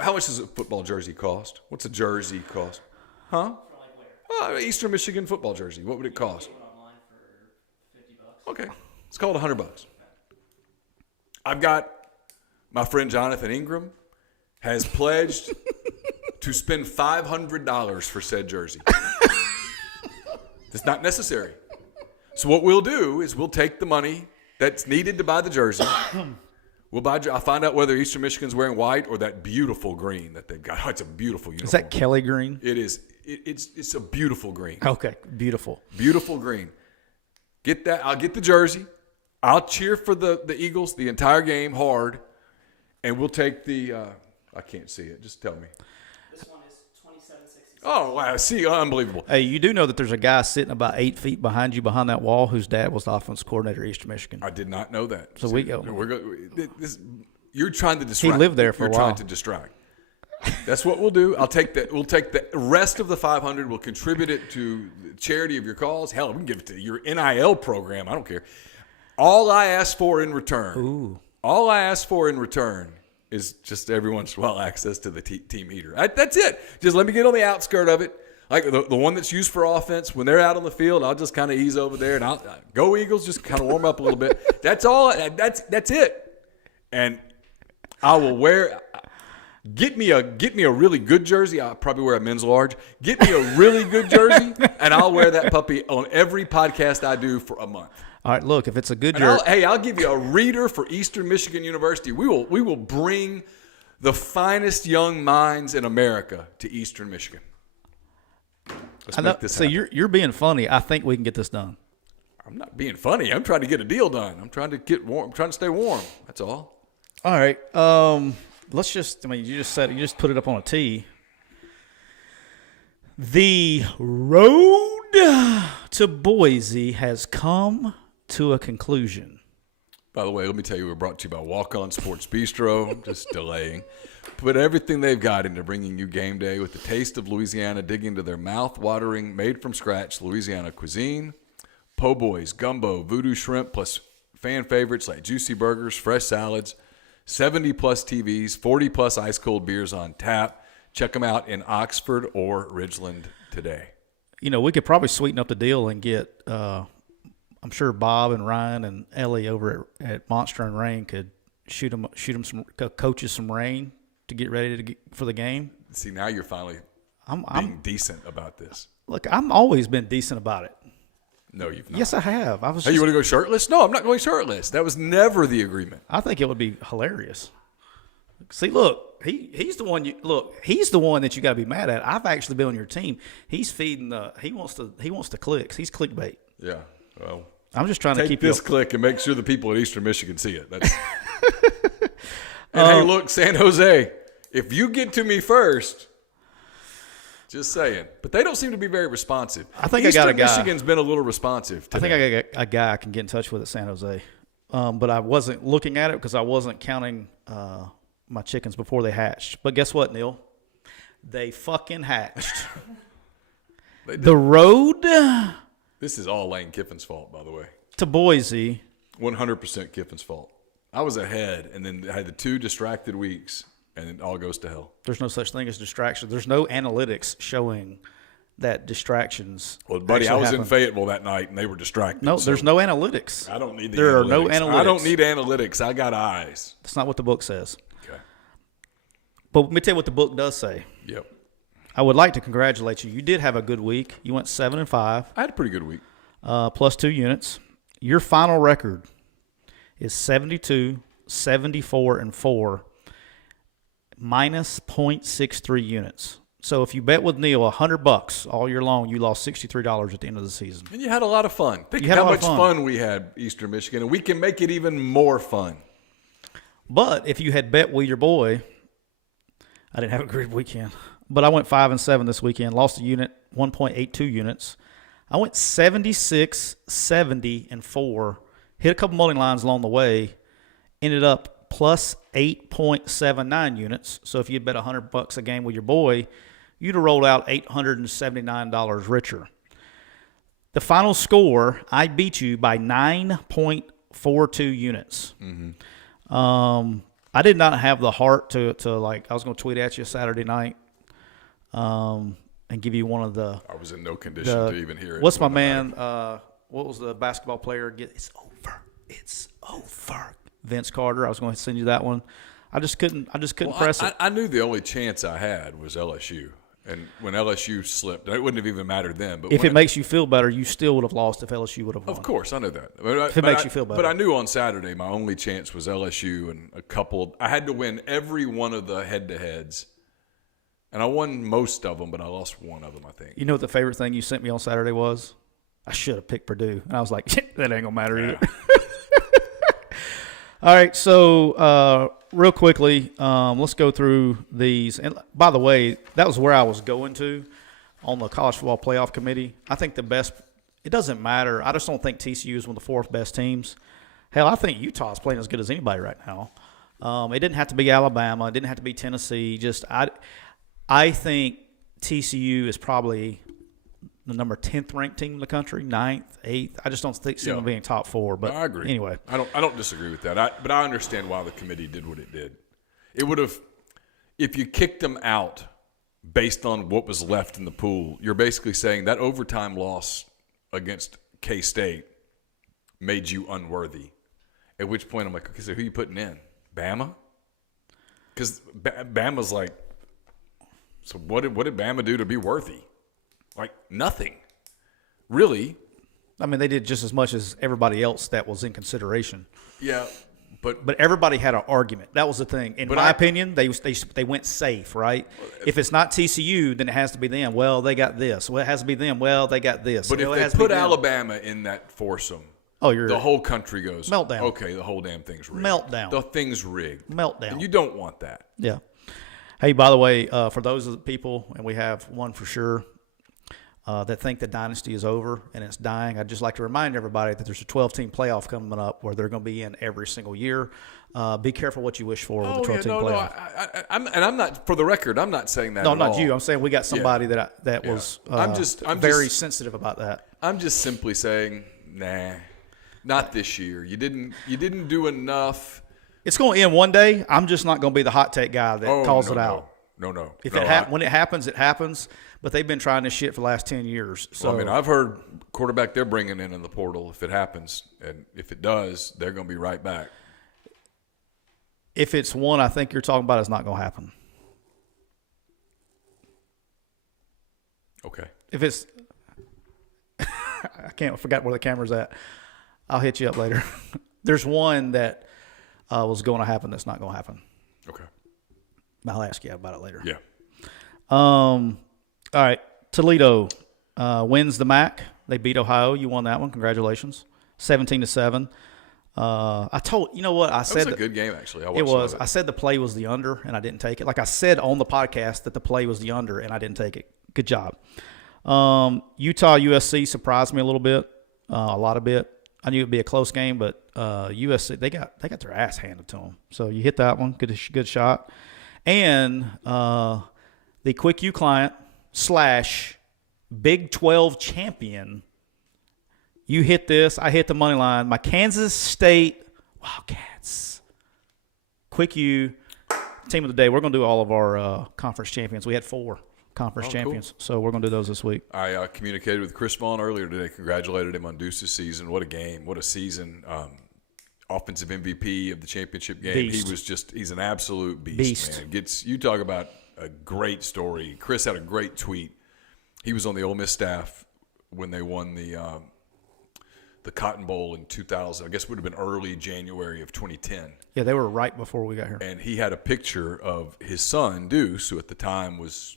How much does a football jersey cost? What's a jersey cost? Huh? Eastern Michigan football jersey. What would it cost? Okay. It's called $100. I've got my friend Jonathan Ingram has pledged to spend $500 for said jersey. It's not necessary. So what we'll do is we'll take the money that's needed to buy the jersey. I'll find out whether Eastern Michigan's wearing white or that beautiful green that they've got. Oh, it's a beautiful uniform. Is that Kelly green? It is. It's a beautiful green. Okay, beautiful. Beautiful green. Get that. I'll get the jersey. I'll cheer for the Eagles the entire game hard, and we'll take the. I can't see it. Just tell me. This one is 27.66. Oh wow! See, unbelievable. Hey, you do know that there's a guy sitting about 8 feet behind you behind that wall whose dad was the offensive coordinator at Eastern Michigan. I did not know that. So you're trying to distract. He lived there for a You're while. trying to distract. That's what we'll do. I'll take that. We'll take the rest of the $500. We'll contribute it to the charity of your cause. Hell, we can give it to your NIL program. I don't care. All I ask for in return. All I ask for in return is just every once in a while access to the team heater. That's it. Just let me get on the outskirt of it. Like the one that's used for offense. When they're out on the field, I'll just kind of ease over there and I'll go Eagles. Just kind of warm up a little bit. That's all. That's it. And I will wear. Get me a really good jersey. I'll probably wear a men's large. Get me a really good jersey, and I'll wear that puppy on every podcast I do for a month. All right, look, if it's a good And jersey, I'll give you a reader for Eastern Michigan University. We will bring the finest young minds in America to Eastern Michigan. Let's make this so happen. you're being funny. I think we can get this done. I'm not being funny. I'm trying to get a deal done. I'm trying to get warm. I'm trying to stay warm. That's all. All right. Let's just. I mean, you just put it up on a tee. The road to Boise has come to a conclusion. By the way, let me tell you, we're brought to you by Walk On Sports Bistro. I'm just delaying. Put everything they've got into bringing you game day with the taste of Louisiana. Dig into their mouth-watering, made-from-scratch Louisiana cuisine. Po' boys, gumbo, voodoo shrimp, plus fan favorites like juicy burgers, fresh salads, 70-plus TVs, 40-plus ice-cold beers on tap. Check them out in Oxford or Ridgeland today. You know, we could probably sweeten up the deal and get. I'm sure Bob and Ryan and Ellie over at Monster and Rain could shoot them some coaches some rain to get ready for the game. See, now you're finally I'm being decent about this. look. I'm always been decent about it. No, you've not. Yes, I have. I was. Hey, you want to go shirtless? No, I'm not going shirtless. That was never the agreement. I think it would be hilarious. See, look, he's the one. He's the one that you got to be mad at. I've actually been on your team. He's feeding the. He wants to clicks. He's clickbait. Yeah. Well, I'm just trying to take keep this you. click and make sure the people at Eastern Michigan see it. That's... And hey, look, San Jose, if you get to me first, just saying. But they don't seem to be very responsive. I think Eastern I got a guy. Michigan's been a little responsive today. I think I got a guy I can get in touch with at San Jose, but I wasn't looking at it because I wasn't counting my chickens before they hatched. But guess what, Neil? They fucking hatched. They did. The road This is all Lane Kiffin's fault, by the way. to Boise. 100% Kiffin's fault. I was ahead, and then I had the 2 distracted weeks, and it all goes to hell. There's no such thing as distraction. There's no analytics showing that distractions. Well, buddy, I actually was in happen. Fayetteville that night, and they were distracted. No, so there's no analytics. I don't need the There analytics. are no analytics. I don't need analytics. I got eyes. That's not what the book says. Okay. But let me tell you what the book does say. Yep. I would like to congratulate you. You did have a good week. You went 7-5, I had a pretty good week. plus 2 units. Your final record is 72, 74, and 4, minus 0.63 units. So if you bet with Neil $100 all year long, you lost $63 at the end of the season. And you had a lot of fun. Think You had how a lot much of fun we had, Eastern Michigan, and we can make it even more fun. But if you had bet with your boy, I didn't have a great weekend. But I went 5-7 this weekend, lost a unit, 1.82 units. I went 76, 70, and 4. Hit a couple mulling lines along the way. Ended up plus 8.79 units. So if you'd bet $100 a game with your boy, you'd have rolled out $879 richer. The final score, I beat you by 9.42 units. I did not have the heart to like. I was going to tweet at you Saturday night, and give you one of the. I was in no condition to even hear it. What's my man? What was the basketball player? It's over. It's over. Vince Carter. I was going to send you that one. I just couldn't press it. I knew the only chance I had was LSU. And when LSU slipped, it wouldn't have even mattered then. But If it makes you feel better, you still would have lost if LSU would have won. Of course, I know that. If it makes you feel better. But I knew on Saturday my only chance was LSU and a couple. I had to win every one of the head-to-heads. And I won most of them, but I lost one of them, I think. You know what the favorite thing you sent me on Saturday was? I should have picked Purdue. And I was like, that ain't going to matter either. All right, so real quickly, let's go through these. And by the way, that was where I was going to on the college football playoff committee. I think the best – it doesn't matter. I just don't think TCU is one of the 4th best teams. Hell, I think Utah is playing as good as anybody right now. It didn't have to be Alabama. It didn't have to be Tennessee. I think TCU is probably the number 10th ranked team in the country, 9th, 8th. I just don't see them being top 4. But No, I agree. Anyway, I don't disagree with that. But I understand why the committee did what it did. It would have, if you kicked them out based on what was left in the pool, you're basically saying that overtime loss against K-State made you unworthy. At which point I'm like, okay, so who are you putting in? Bama? Because Bama's like, so what did Bama do to be worthy? Like nothing, really. I mean, they did just as much as everybody else that was in consideration. Yeah, but everybody had an argument. That was the thing. In my opinion, they went safe, right? If it's not TCU, then it has to be them. Well, they got this. Well, it has to be them. Well, they got this. But well, if it has they to be put them. Alabama in that foursome, the whole country goes meltdown. Okay, the whole damn thing's rigged. Meltdown. The thing's rigged. Meltdown. And you don't want that. Yeah. Hey, by the way, for those of the people, and we have one for sure, that think the dynasty is over and it's dying, I'd just like to remind everybody that there's a 12-team playoff coming up where they're going to be in every single year. Be careful what you wish for with the 12-team playoff. I'm not. For the record, I'm not saying that. No, at not all. you. I'm saying we got somebody that was I'm very sensitive about that. I'm just simply saying, nah, not this year. You didn't do enough. It's going to end one day. I'm just not going to be the hot take guy that calls it out. No. If when it happens, it happens. But they've been trying this shit for the last 10 years. So well, I mean, I've heard quarterback they're bringing in the portal if it happens, and if it does, they're going to be right back. If it's one I think you're talking about, it's not going to happen. Okay. If it's I forgot where the camera's at. I'll hit you up later. There's one that was going to happen that's not going to happen. Okay. I'll ask you about it later. Yeah. All right. Toledo wins the MAC. They beat Ohio. You won that one. Congratulations. 17-7. I told you know what I said. That was a good game actually. It was. I said the play was the under, and I didn't take it. Like I said on the podcast that the play was the under, and I didn't take it. Good job. Utah USC surprised me a little bit, a lot of bit. I knew it'd be a close game, but USC they got their ass handed to them. So you hit that one. Good shot. And the Quick U client / Big 12 champion. You hit this. I hit the money line. My Kansas State Wildcats. Quick U, team of the day. We're going to do all of our conference champions. We had 4 conference champions, cool. So we're going to do those this week. I communicated with Chris Vaughn earlier today. Congratulated him on Deuce's season. What a game. What a season. Offensive MVP of the championship game. Beast. He's an absolute beast. Man. You talk about a great story. Chris had a great tweet. He was on the Ole Miss staff when they won the Cotton Bowl in 2000. I guess it would have been early January of 2010. Yeah, they were right before we got here. And he had a picture of his son, Deuce, who at the time was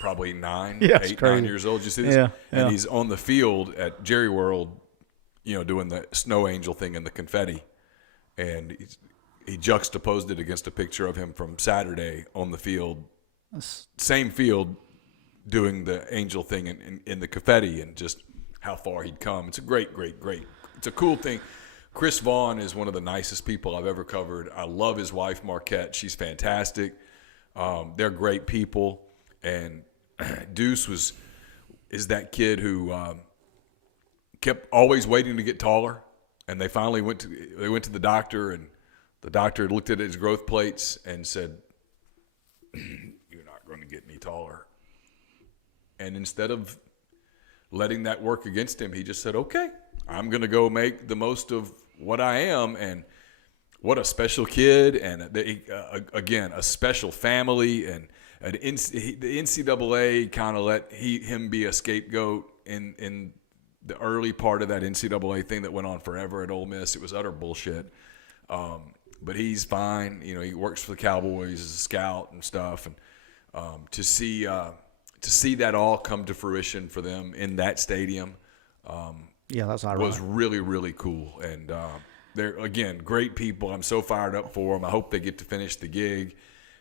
probably 9 years old. And he's on the field at Jerry World, doing the snow angel thing and the confetti. And he juxtaposed it against a picture of him from Saturday on the field, same field, doing the angel thing in the confetti, and just how far he'd come. It's a great. It's a cool thing. Chris Vaughn is one of the nicest people I've ever covered. I love his wife, Marquette. She's fantastic. They're great people. And Deuce is that kid who kept always waiting to get taller. And they finally went to the doctor, and the doctor looked at his growth plates and said, "You're not going to get any taller." And instead of letting that work against him, he just said, "Okay, I'm going to go make the most of what I am." And what a special kid, and again, a special family, and the NCAA kind of let him be a scapegoat in the early part of that NCAA thing that went on forever at Ole Miss. It was utter bullshit. But he's fine. He works for the Cowboys as a scout and stuff. And to see that all come to fruition for them in that stadium, that's ironic. Was really, really cool. And they're, again, great people. I'm so fired up for them. I hope they get to finish the gig.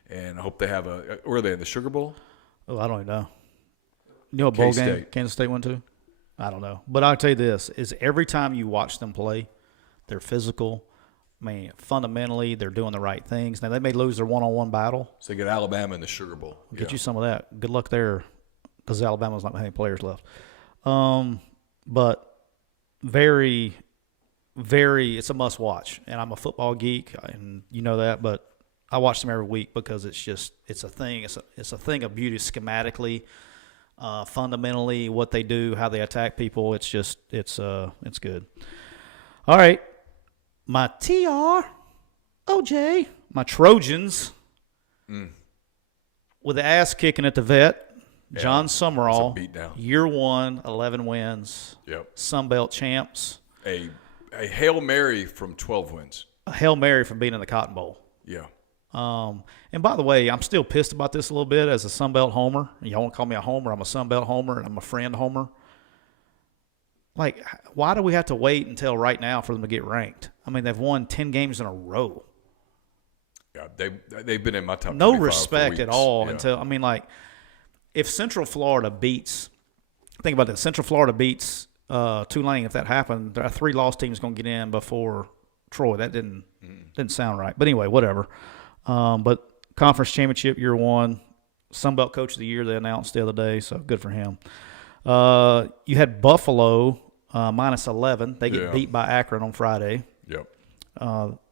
And I hope they have where are they, in the Sugar Bowl? Oh, I don't even know. You know what bowl game Kansas State went to? I don't know. But I'll tell you this, is every time you watch them play, they're physical. I mean, fundamentally, they're doing the right things. Now, they may lose their one-on-one battle. So they get Alabama in the Sugar Bowl. Get you some of that. Good luck there, because Alabama's not going to have any players left. But very, very, it's a must-watch. And I'm a football geek, and you know that, but I watch them every week because it's a thing. It's a thing of beauty schematically. Fundamentally, what they do, how they attack people, it's good. All right, my TROJ, my Trojans with the ass kicking at the vet, John Summerall, it's a beatdown. year one, 11 wins, Yep. Sun Belt champs, A Hail Mary from 12 wins. a Hail Mary from being in the Cotton Bowl. Yeah. And by the way, I'm still pissed about this a little bit as a Sun Belt homer. Y'all want to call me a homer? I'm a Sun Belt homer, and I'm a friend homer. Like, why do we have to wait until right now for them to get ranked? I mean, they've won 10 games in a row. Yeah, they've been in my top No 25 for respect at weeks. all Yeah. until, I mean, like, if Central Florida beats, think about this, Central Florida beats Tulane, if that happened, there are 3 lost teams going to get in before Troy. That didn't sound right. But anyway, whatever. But conference championship year one, Sun Belt Coach of the Year they announced the other day, so good for him. You had Buffalo minus 11. They get beat by Akron on Friday Yep.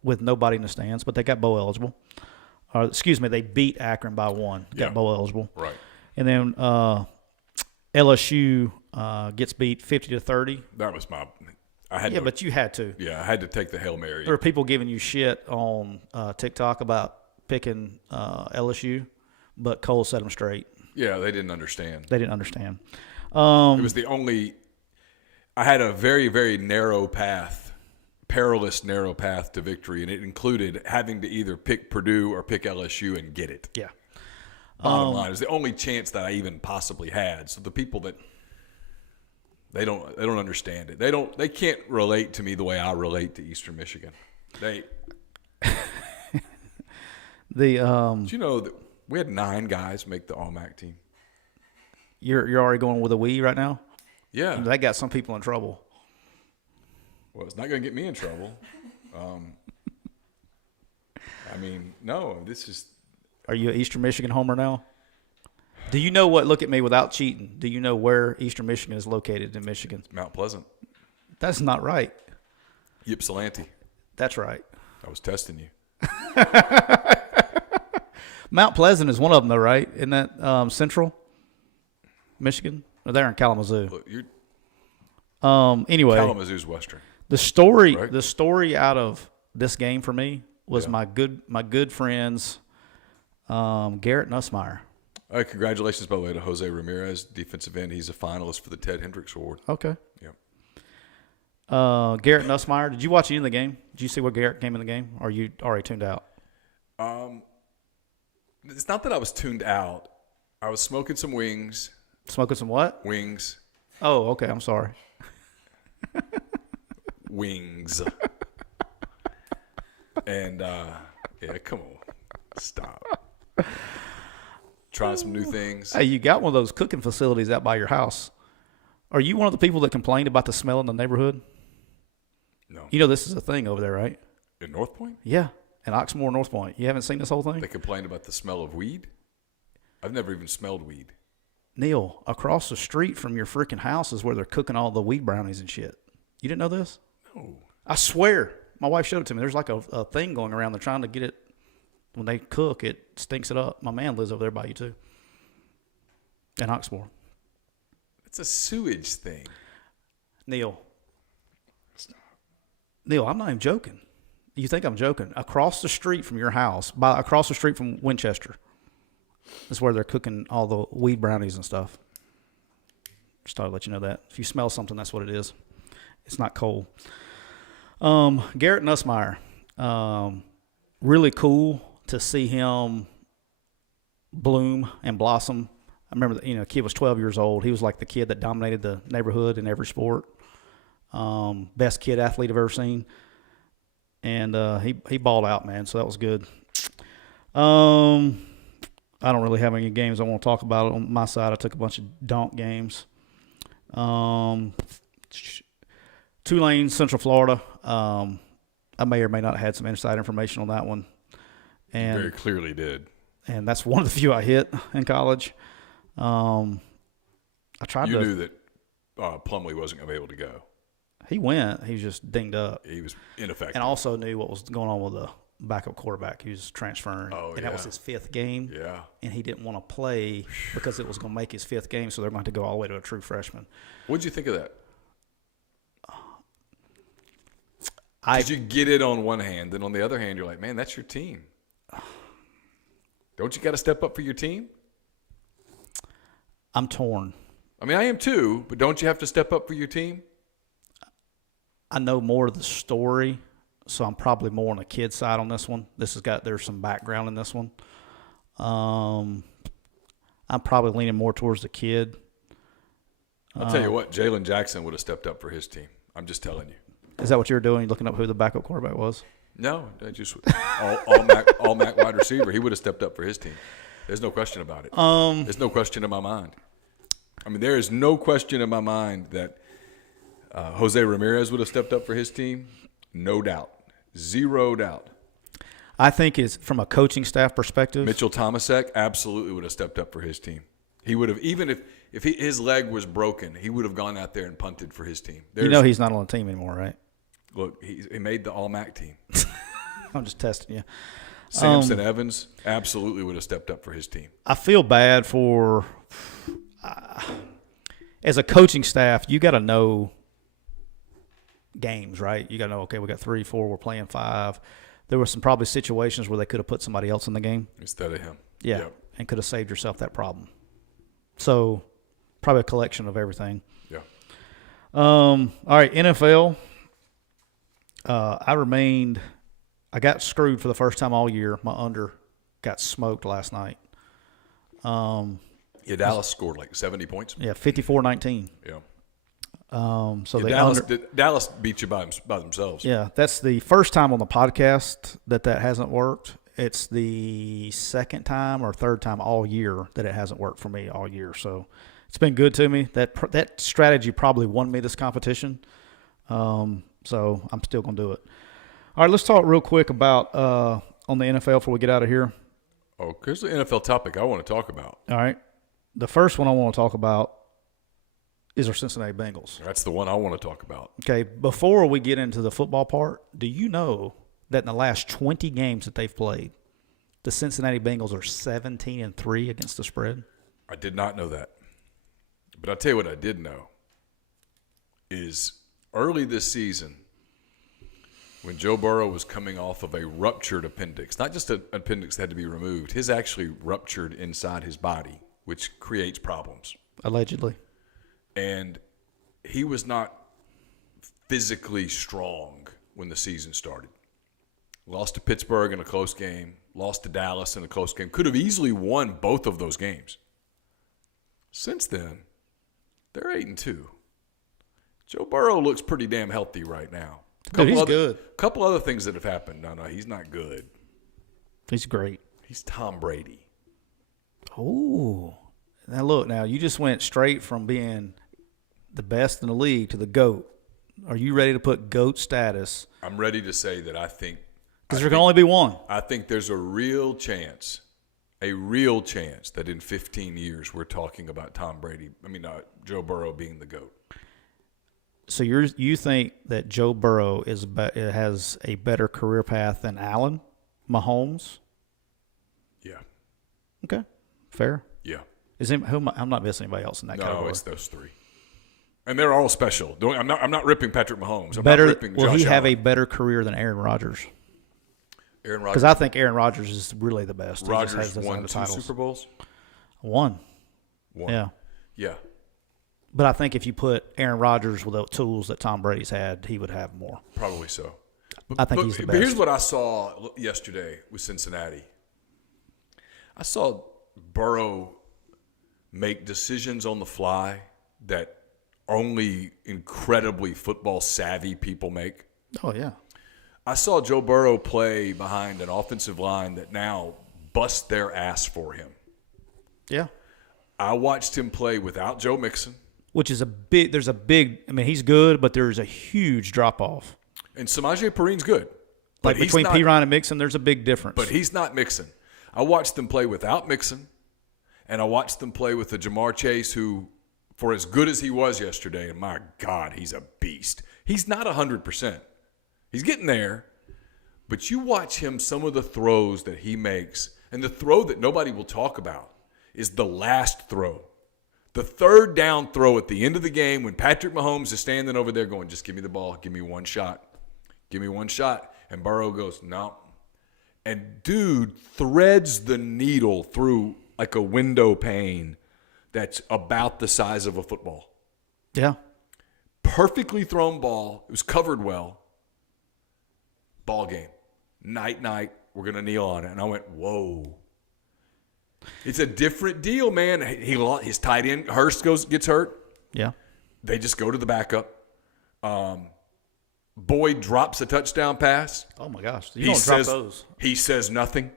with nobody in the stands, but they got bowl eligible. They beat Akron by 1, got bowl eligible. Right. And then LSU gets beat 50-30. That was my. I had Yeah, to, but you had to. yeah, I had to take the Hail Mary. There were people giving you shit on TikTok about picking LSU, but Cole set them straight. Yeah, they didn't understand. They didn't understand. It was the only. I had a very, very narrow path, perilous narrow path to victory, and it included having to either pick Purdue or pick LSU and get it. Yeah. Bottom line, it was the only chance that I even possibly had. So the people that they don't understand it. They can't relate to me the way I relate to Eastern Michigan. Did you know that we had 9 guys make the All-MAC team? You're already going with a we right now? Yeah. That got some people in trouble. Well, it's not going to get me in trouble. I mean, no, this is. Are you an Eastern Michigan homer now? Do you know what? Look at me without cheating. Do you know where Eastern Michigan is located in Michigan? Mount Pleasant. That's not right. Ypsilanti. That's right. I was testing you. Mount Pleasant is one of them, though, right? Isn't that Central Michigan? Or they're in Kalamazoo. Look, Anyway, Kalamazoo's Western. the story Right. out of this game for me was my good friends Garrett Nussmeier. All right, congratulations, by the way, to Jose Ramirez, defensive end. He's a finalist for the Ted Hendricks Award. Okay. Yep. Garrett Nussmeier. Did you watch any of the game? Did you see where Garrett came in the game? Or are you already tuned out? It's not that I was tuned out. I was smoking some wings. Smoking some what? Wings. Oh, okay. I'm sorry. Wings. And, yeah, come on. Stop. Trying some new things. Hey, you got one of those cooking facilities out by your house. Are you one of the people that complained about the smell in the neighborhood? No. You know this is a thing over there, right? In North Point? Yeah, in Oxmoor, North Point. You haven't seen this whole thing? They complained about the smell of weed? I've never even smelled weed. Neil, across the street from your freaking house is where they're cooking all the weed brownies and shit. You didn't know this? No. I swear. My wife showed it to me. There's like a thing going around. They're trying to get it. When they cook, it stinks it up. My man lives over there by you, too. In Oxmoor. It's a sewage thing. Neil, I'm not even joking. You think I'm joking? Across the street from your house, across the street from Winchester, is where they're cooking all the weed brownies and stuff. Just thought I'd let you know that. If you smell something, that's what it is. It's not coal. Garrett Nussmeier, really cool to see him bloom and blossom. I remember that, the kid was 12 years old. He was like the kid that dominated the neighborhood in every sport. Best kid athlete I've ever seen. And he balled out, man, so that was good. I don't really have any games I want to talk about. On my side, I took a bunch of donk games. Tulane, Central Florida. I may or may not have had some inside information on that one. And Very clearly did. And that's one of the few I hit in college. I tried You to. knew that Plumlee wasn't going to be able to go. He went. He was just dinged up. He was ineffective. And also knew what was going on with the backup quarterback. He was transferring. Oh, and that was yeah. his 5th game. Yeah. And he didn't want to play because it was going to make his 5th game, so they're going to have to go all the way to a true freshman. What'd you think of that? Did you get it on one hand, then on the other hand, you're like, man, that's your team. Don't you got to step up for your team? I'm torn. I mean, I am too, but don't you have to step up for your team? I know more of the story, so I'm probably more on the kid side on this one. There's some background in this one. I'm probably leaning more towards the kid. I'll tell you what, Jalen Jackson would have stepped up for his team. I'm just telling you. Is that what you're doing? You looking up who the backup quarterback was? No, I just all MAC wide receiver. He would have stepped up for his team. There's no question about it. There's no question in my mind. I mean, there is no question in my mind that Jose Ramirez would have stepped up for his team. No doubt. Zero doubt. I think it's from a coaching staff perspective. Mitchell Thomasek absolutely would have stepped up for his team. He would have, even if his leg was broken, he would have gone out there and punted for his team. He's not on the team anymore, right? Look, he made the All-MAC team. I'm just testing you. Samson Evans absolutely would have stepped up for his team. I feel bad for as a coaching staff, you got to know games, right? You got to know, okay, we got 3, 4, we're playing 5. There were some probably situations where they could have put somebody else in the game. Instead of him. Yeah, Yep. and could have saved yourself that problem. So probably a collection of everything. Yeah. All right, NFL. I got screwed for the first time all year. My under got smoked last night. Yeah, Dallas scored like 70 points. Yeah, 54-19. Yeah. So Yeah, they Dallas beat you by themselves. Yeah, that's the first time on the podcast that hasn't worked. It's the second time or third time all year that it hasn't worked for me all year. So it's been good to me. That strategy probably won me this competition. So I'm still going to do it. All right, let's talk real quick about on the NFL before we get out of here. Oh, here's the NFL topic I want to talk about. All right. The first one I want to talk about is our Cincinnati Bengals. That's the one I want to talk about. Okay, before we get into the football part, do you know that in the last 20 games that they've played, the Cincinnati Bengals are 17-3 against the spread? I did not know that. But I'll tell you what I did know is early this season, when Joe Burrow was coming off of a ruptured appendix, not just an appendix that had to be removed, his actually ruptured inside his body, which creates problems. Allegedly. And he was not physically strong when the season started. Lost to Pittsburgh in a close game, lost to Dallas in a close game. Could have easily won both of those games. Since then, they're 8-2. Joe Burrow looks pretty damn healthy right now. Dude, he's good. A couple other things that have happened. No, he's not good. He's great. He's Tom Brady. Oh. Now, you just went straight from being the best in the league to the GOAT. Are you ready to put GOAT status? I'm ready to say that I think – because there can only be one. I think there's a real chance that in 15 years we're talking about Joe Burrow being the GOAT. So you think that Joe Burrow has a better career path than Allen, Mahomes? Yeah. Okay, fair. Yeah. I'm not missing anybody else in that category. No, it's those three, and they're all special. I'm not ripping Patrick Mahomes. I'm better. not ripping Will Josh he have Allen. a better career than Aaron Rodgers? Aaron Rodgers. Because I think Aaron Rodgers is really the best. Rodgers won 2 Super Bowls. One. One. Yeah. Yeah. But I think if you put Aaron Rodgers with the tools that Tom Brady's had, he would have more. Probably so. I think he's the But best. here's what I saw yesterday with Cincinnati. I saw Burrow make decisions on the fly that only incredibly football savvy people make. Oh, yeah. I saw Joe Burrow play behind an offensive line that now busts their ass for him. Yeah. I watched him play without Joe Mixon. Which is he's good, but there's a huge drop-off. And Samaje Perrine's good. Like between Perine and Mixon, there's a big difference. But he's not Mixon. I watched them play without Mixon, and I watched them play with the Jamar Chase, who, for as good as he was yesterday, and my God, he's a beast. He's not 100%. He's getting there. But you watch him, some of the throws that he makes, and the throw that nobody will talk about is the last throw. The third down throw at the end of the game when Patrick Mahomes is standing over there going, just give me the ball, give me one shot. Give me one shot. And Burrow goes, no. And dude threads the needle through like a window pane that's about the size of a football. Yeah. Perfectly thrown ball. It was covered well. Ball game. Night. We're going to kneel on it. And I went, whoa. It's a different deal, man. His tight end, Hurst, gets hurt. Yeah. They just go to the backup. Boyd drops a touchdown pass. Oh, my gosh. You don't drop those. He says nothing.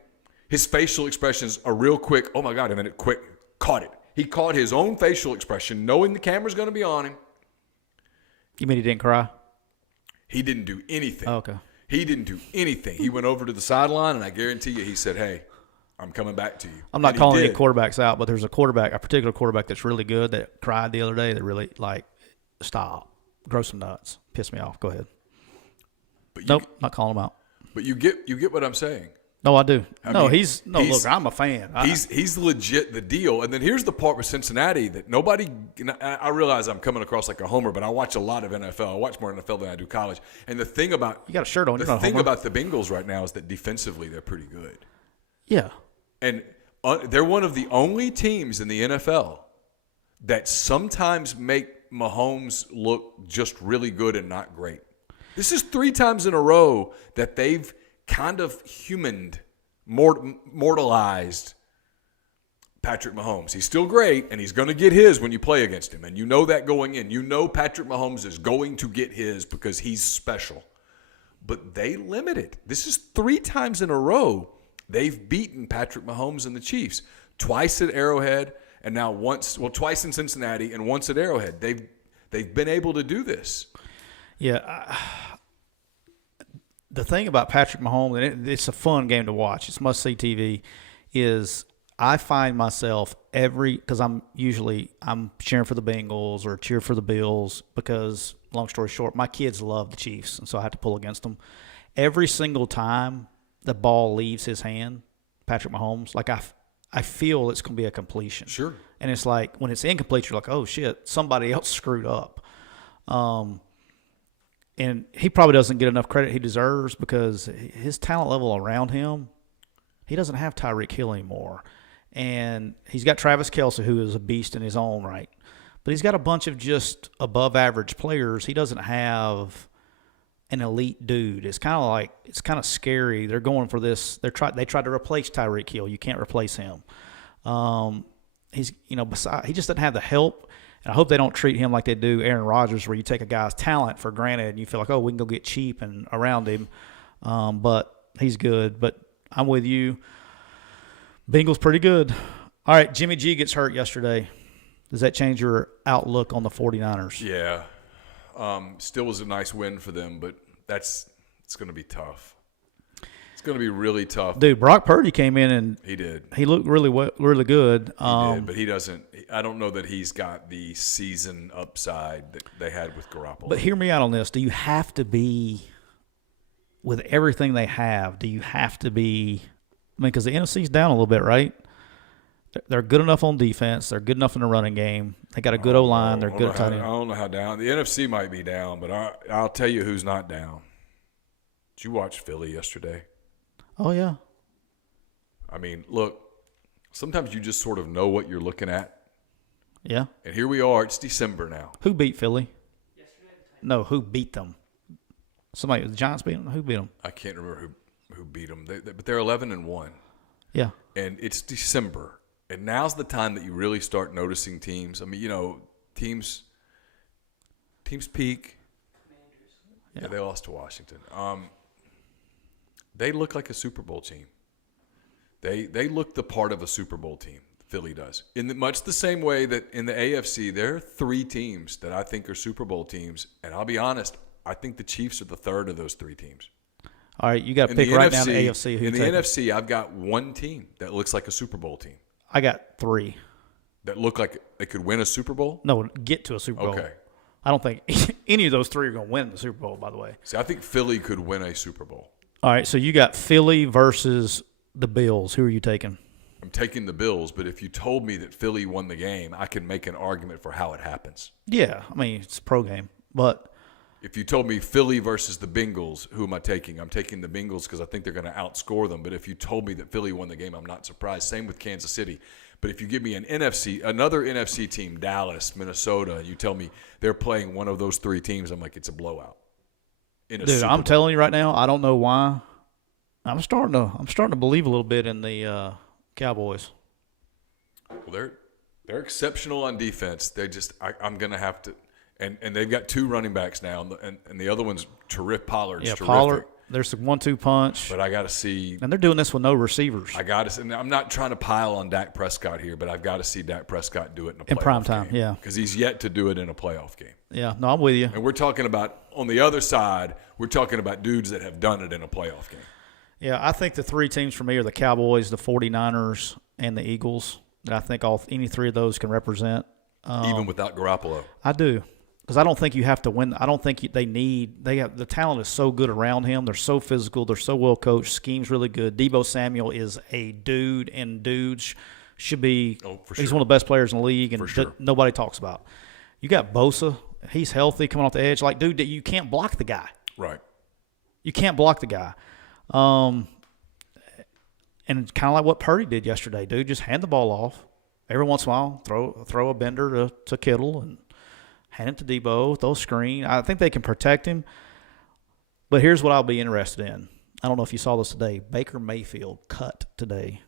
His facial expressions are real quick. Oh, my God, a minute, quick. Caught it. He caught his own facial expression, knowing the camera's going to be on him. You mean he didn't cry? He didn't do anything. Oh, okay. He didn't do anything. He went over to the sideline, and I guarantee you he said, hey, I'm coming back to you. I'm not And he calling any did. quarterbacks out, but there's a particular quarterback that's really good that cried the other day that really, stop. Grow some nuts. Piss me off. Go ahead. But Nope, not calling him out. But you get what I'm saying. No, I do. mean, Look, I'm a fan. He's legit the deal. And then here's the part with Cincinnati that nobody – I realize I'm coming across like a homer, but I watch a lot of NFL. I watch more NFL than I do college. And the thing about – you got a shirt on. The thing about the Bengals right now is that defensively they're pretty good. Yeah. And they're one of the only teams in the NFL that sometimes make Mahomes look just really good and not great. This is 3 times in a row that they've kind of humaned, mortalized Patrick Mahomes. He's still great, and he's going to get his when you play against him. And you know that going in. You know Patrick Mahomes is going to get his because he's special. But they limit it. This is 3 times in a row they've beaten Patrick Mahomes and the Chiefs. Twice at Arrowhead, and now twice in Cincinnati and once at Arrowhead. They've been able to do this. Yeah. The thing about Patrick Mahomes, and it's a fun game to watch, it's must-see TV, is I find myself because I'm cheering for the Bengals or cheer for the Bills because, long story short, my kids love the Chiefs, and so I have to pull against them. Every single time the ball leaves his hand, Patrick Mahomes, I feel it's going to be a completion. Sure. And it's like when it's incomplete, you're like, oh, shit, somebody else screwed up. And he probably doesn't get enough credit he deserves because his talent level around him, he doesn't have Tyreek Hill anymore. And he's got Travis Kelce, who is a beast in his own right. But he's got a bunch of just above-average players. He doesn't have an elite dude. It's kind of scary. They're going for this. They tried to replace Tyreek Hill. You can't replace him. He just doesn't have the help. And I hope they don't treat him like they do Aaron Rodgers, where you take a guy's talent for granted and you feel like, oh, we can go get cheap and around him. But he's good. But I'm with you. Bengals pretty good. All right, Jimmy G gets hurt yesterday. Does that change your outlook on the 49ers? Yeah. Still was a nice win for them, but it's going to be tough. It's going to be really tough. Dude, Brock Purdy came in and he did. He looked really good. He did, but he doesn't. I don't know that he's got the season upside that they had with Garoppolo. But hear me out on this. Do you have to be, with everything they have, because the NFC's down a little bit, right? They're good enough on defense. They're good enough in the running game. They got a good O-line. They're good at tight I end. don't know how down. The NFC might be down, but I'll tell you who's not down. Did you watch Philly yesterday? Oh, yeah. I mean, look, sometimes you just sort of know what you're looking at. Yeah. And here we are. It's December now. Who beat Philly? Yesterday, No, who beat them? The Giants beat them? Who beat them? I can't remember who beat them, but they're 11-1. Yeah. And it's December. And now's the time that you really start noticing teams. I mean, teams peak. Yeah, they lost to Washington. They look like a Super Bowl team. They look the part of a Super Bowl team. Philly does. Much the same way that in the AFC, there are 3 teams that I think are Super Bowl teams. And I'll be honest, I think the Chiefs are the third of those 3 teams. All right, you got to pick right now in the AFC. In the NFC, I've got 1 team that looks like a Super Bowl team. I got 3. That look like they could win a Super Bowl? No, get to a Super Bowl. Okay. I don't think any of those 3 are going to win the Super Bowl, by the way. See, I think Philly could win a Super Bowl. All right, so you got Philly versus the Bills. Who are you taking? I'm taking the Bills, but if you told me that Philly won the game, I can make an argument for how it happens. Yeah, I mean, it's a pro game. But if you told me Philly versus the Bengals, who am I taking? I'm taking the Bengals because I think they're going to outscore them. But if you told me that Philly won the game, I'm not surprised. Same with Kansas City. But if you give me another NFC team, Dallas, Minnesota, and you tell me they're playing one of those three teams, I'm like, it's a blowout. Dude, I'm telling you right now, I don't know why. I'm starting to believe a little bit in the Cowboys. Well, they're exceptional on defense. They just I'm gonna have to, and they've got two running backs now, and the other one's terrific. Pollard's terrific. Pollard. There's a 1-2 punch. But I got to see, and they're doing this with no receivers. I got to. And I'm not trying to pile on Dak Prescott here, but I've got to see Dak Prescott do it in prime time. game. Yeah, because he's yet to do it in a playoff game. Yeah, no, I'm with you. And we're talking about on the other side, we're talking about dudes that have done it in a playoff game. Yeah, I think the three teams for me are the Cowboys, the 49ers, and the Eagles. I think any three of those can represent. Even without Garoppolo. I do. Because I don't think you have to win. I don't think the talent is so good around him. They're so physical. They're so well coached. Scheme's really good. Deebo Samuel is a dude, and dudes should be. Oh, for he's sure. one of the best players in the league, and For sure. nobody talks about. You got Bosa. He's healthy, coming off the edge. Like, dude, you can't block the guy. Right. You can't block the guy. And it's kind of like what Purdy did yesterday, dude. Just hand the ball off. Every once in a while, throw a bender to Kittle and hand it to Debo, throw a screen. I think they can protect him. But here's what I'll be interested in. I don't know if you saw this today. Baker Mayfield cut today.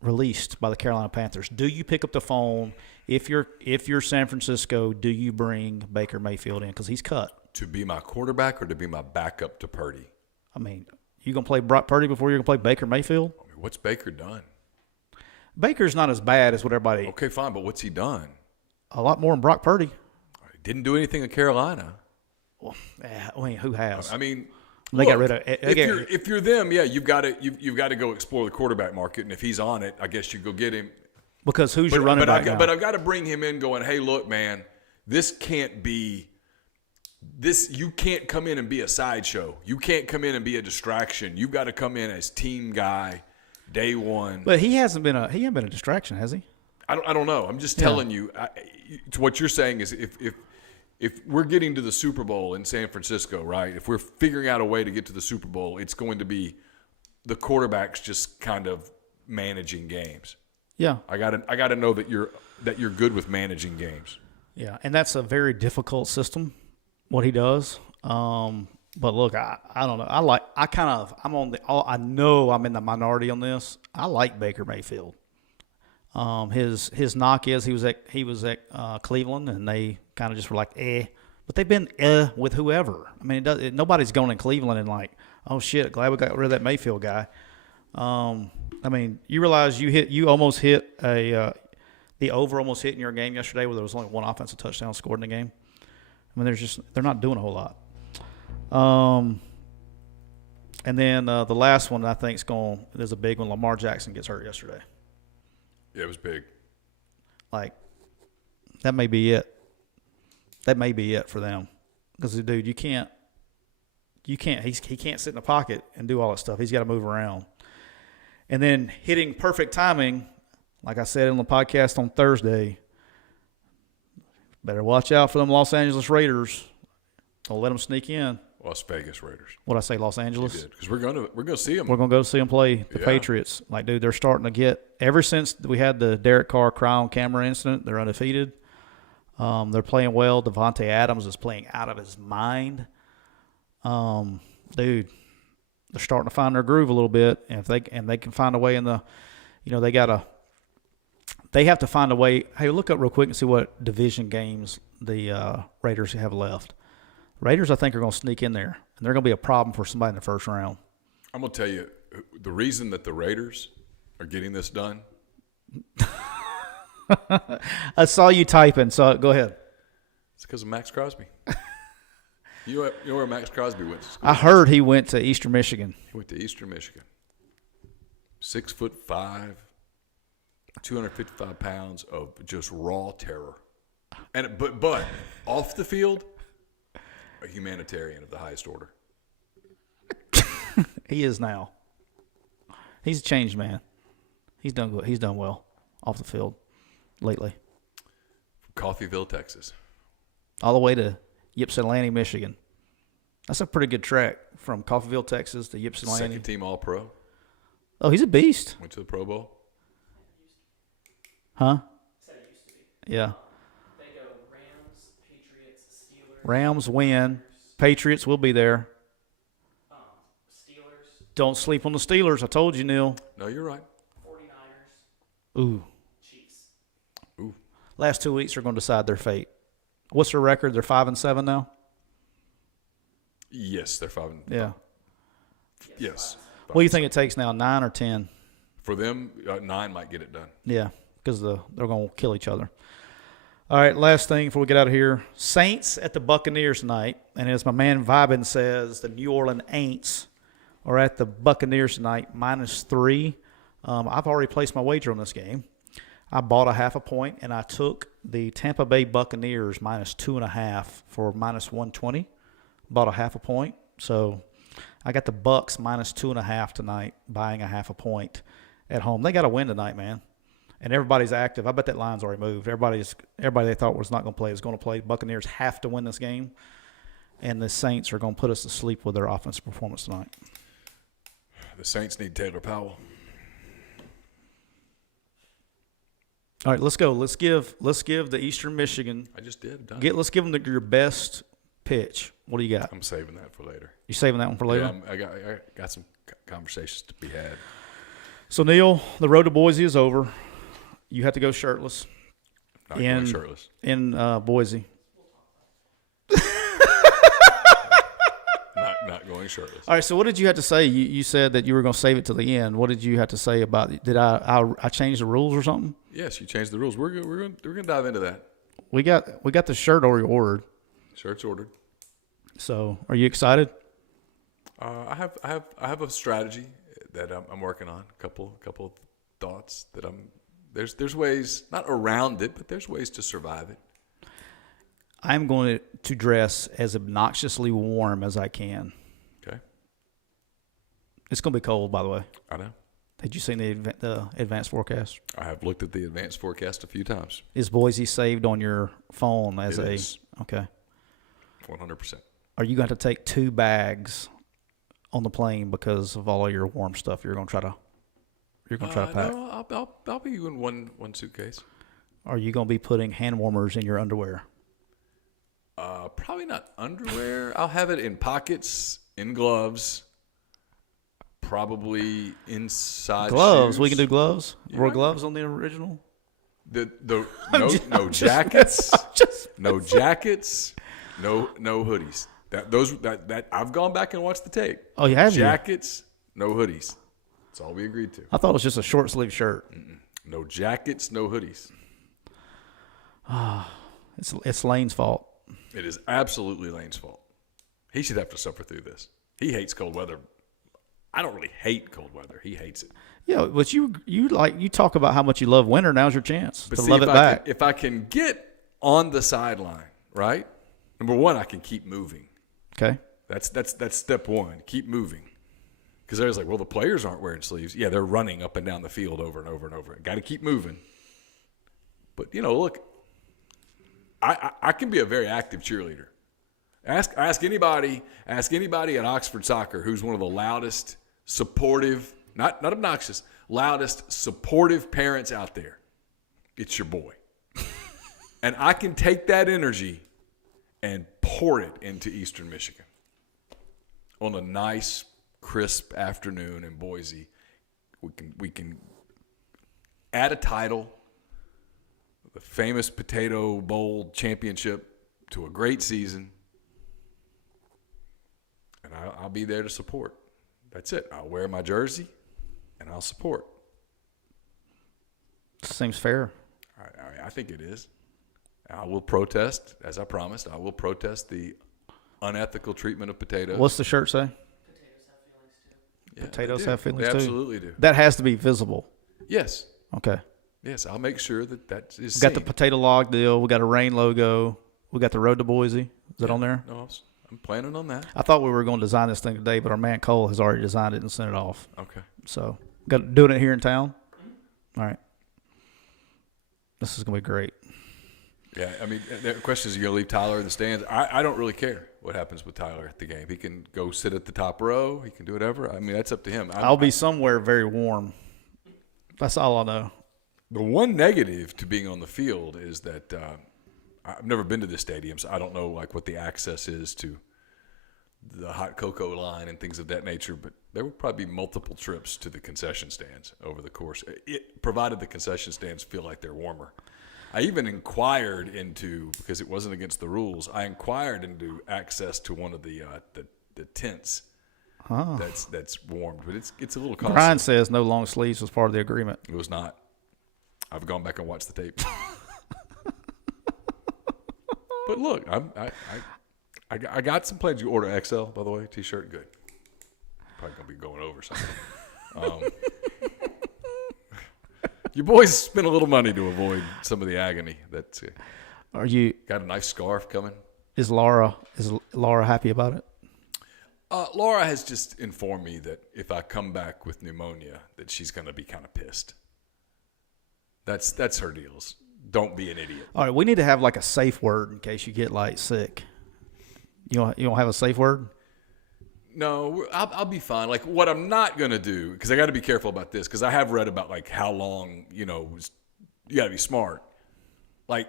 Released by the Carolina Panthers. Do you pick up the phone if you're San Francisco? Do you bring Baker Mayfield in because he's cut? To be my quarterback or to be my backup to Purdy? I mean, you gonna play Brock Purdy before you're gonna play Baker Mayfield? I mean, what's Baker done? Baker's not as bad as what everybody. Okay, fine, but what's he done? A lot more than Brock Purdy. He didn't do anything in Carolina. Well, I mean, who has? I mean, They got rid of. If you're them, yeah, you've got to go explore the quarterback market, and if he's on it, I guess you go get him. Because who's your running back now? But I've got to bring him in, going, hey, look, man, this can't be. This you can't come in and be a sideshow. You can't come in and be a distraction. You've got to come in as team guy, day one. But he hasn't been a distraction, has he? I don't know. I'm just telling you. What you're saying is if we're getting to the Super Bowl in San Francisco, right? If we're figuring out a way to get to the Super Bowl, it's going to be the quarterbacks just kind of managing games. Yeah. I got to know that you're good with managing games. Yeah, and that's a very difficult system. What he does. But look, I don't know. I know I'm in the minority on this. I like Baker Mayfield. His knock is he was at Cleveland, and they kind of just were like but they've been with whoever. I mean, nobody's going in Cleveland and like, oh shit, glad we got rid of that Mayfield guy. I mean, you realize you almost hit the over almost hit in your game yesterday where there was only one offensive touchdown scored in the game. I mean, they're not doing a whole lot. And then the last one I think there's a big one. Lamar Jackson gets hurt yesterday. Yeah, it was big. Like, that may be it. That may be it for them. Because, dude, he can't sit in the pocket and do all that stuff. He's got to move around. And then hitting perfect timing, like I said on the podcast on Thursday, better watch out for them Los Angeles Raiders. Don't let them sneak in. Las Vegas Raiders. What'd I say, Los Angeles? Because we're gonna see them. We're going to go see them play the Patriots. Like, dude, they're starting to get – ever since we had the Derek Carr cry on camera incident, they're undefeated. They're playing well. Devontae Adams is playing out of his mind. Dude, they're starting to find their groove a little bit. And if they can find a way in the – they have to find a way – hey, look up real quick and see what division games the Raiders have left. Raiders, I think, are going to sneak in there, and they're going to be a problem for somebody in the first round. I'm going to tell you, the reason that the Raiders are getting this done. I saw you typing, so go ahead. It's because of Max Crosby. You know where Max Crosby went to school? I heard he went to Eastern Michigan. He went to Eastern Michigan. 6'5", 255 pounds of just raw terror. And but off the field, a humanitarian of the highest order. He is now. He's a changed man. He's done good. He's done well off the field lately. From Coffeyville, Texas. All the way to Ypsilanti, Michigan. That's a pretty good track from Coffeyville, Texas to Ypsilanti. Second team All Pro. Oh, he's a beast. Went to the Pro Bowl. Huh? Said it used to be. Yeah. They go Rams, Patriots, Steelers. Rams win. Patriots will be there. Steelers, Don't sleep on the Steelers. I told you, Neil. No, you're right. 49ers, Ooh. Chiefs. Ooh. Last 2 weeks are going to decide their fate. What's their record? They're 5-7 now? Yes, they're 5. Yeah. Yes. What do you think it takes now, 9 or 10? For them, 9 might get it done. Yeah, because they're going to kill each other. All right, last thing before we get out of here. Saints at the Buccaneers tonight. And as my man Vibin says, the New Orleans Aints are at the Buccaneers tonight, -3. I've already placed my wager on this game. I bought a half a point, and I took the Tampa Bay Buccaneers -2.5 for -120. Bought a half a point. So I got the Bucks -2.5 tonight, buying a half a point at home. They got to win tonight, man. And everybody's active. I bet that line's already moved. Everybody they thought was not going to play is going to play. Buccaneers have to win this game, and the Saints are going to put us to sleep with their offensive performance tonight. The Saints need Taylor Powell. All right, let's go. Let's give the Eastern Michigan. I just did. Done. Let's give them your best pitch. What do you got? I'm saving that for later. You saving that one for later? Yeah, I got some conversations to be had. So Neil, the road to Boise is over. You have to go shirtless Not going shirtless. in Boise. Not going shirtless. All right. So what did you have to say? You said that you were going to save it to the end. What did you have to say about it? Did I change the rules or something? Yes, you changed the rules. We're gonna dive into that. We got the shirt already ordered. Shirt's ordered. So are you excited? I have a strategy that I'm working on. A couple of thoughts that there's ways not around it, but there's ways to survive it. I'm going to dress as obnoxiously warm as I can. Okay. It's going to be cold, by the way. I know. Had you seen the advanced forecast? I have looked at the advanced forecast a few times. Is Boise saved on your phone as It is. Okay. 100%. Are you going to take 2 bags on the plane because of all of your warm stuff you're going to try to pack? No, I'll be in one suitcase. Are you going to be putting hand warmers in your underwear? Probably not underwear. I'll have it in pockets, in gloves, probably inside Gloves. shoes. We can do gloves. Yeah. Were gloves on the original? No jackets. No jackets. No hoodies. That I've gone back and watched the tape. Oh, you have? Jackets, no hoodies. That's all we agreed to. I thought it was just a short sleeve shirt. No jackets, no hoodies. It's Lane's fault. It is absolutely Lane's fault. He should have to suffer through this. He hates cold weather. I don't really hate cold weather. He hates it. Yeah, but you talk about how much you love winter. Now's your chance to see, love it back. If I can get on the sideline, right? Number one, I can keep moving. Okay. That's step one. Keep moving. Because there's like, well, the players aren't wearing sleeves. Yeah, they're running up and down the field over and over and over. Got to keep moving. But look, I can be a very active cheerleader. Ask anybody at Oxford Soccer who's one of the loudest, supportive, not obnoxious, loudest, supportive parents out there. It's your boy. And I can take that energy and pour it into Eastern Michigan on a nice, crisp afternoon in Boise. We can add a title, the famous Potato Bowl championship, to a great season, and I'll be there to support. That's it. I'll wear my jersey, and I'll support. Seems fair. I think it is. I will protest, as I promised. I will protest the unethical treatment of potatoes. What's the shirt say? Yeah, Potatoes they do. have feelings They too? absolutely do. That has to be visible. Yes. Okay. Yes, I'll make sure that is We got the seen. potato log deal. We got a rain logo. We got the road to Boise. Is that on there? No, I'm planning on that. I thought we were going to design this thing today, but our man Cole has already designed it and sent it off. Okay. So, doing it here in town? All right. This is going to be great. Yeah, I mean, the question is, you going to leave Tyler in the stands? I don't really care what happens with Tyler at the game. He can go sit at the top row. He can do whatever. I mean, that's up to him. I'll be somewhere very warm. That's all I know. The one negative to being on the field is that I've never been to the stadium, so I don't know like what the access is to the hot cocoa line and things of that nature. But there will probably be multiple trips to the concession stands over the course, provided the concession stands feel like they're warmer. I even inquired into, because it wasn't against the rules, I inquired into access to one of the tents that's warmed, but it's a little costly. Brian says no long sleeves was part of the agreement. It was not. I've gone back and watched the tape. But look, I got some plans. You order XL, by the way, T-shirt, good. Probably gonna be going over something. Your boys spent a little money to avoid some of the agony. That's Are you? got a nice scarf coming. Is Laura happy about it? Laura has just informed me that if I come back with pneumonia, that she's gonna be kind of pissed. That's her deals. Don't be an idiot. All right, we need to have like a safe word in case you get like sick. You don't have a safe word? No, I'll be fine. Like what I'm not gonna do, because I got to be careful about this, because I have read about like how long you got to be smart. Like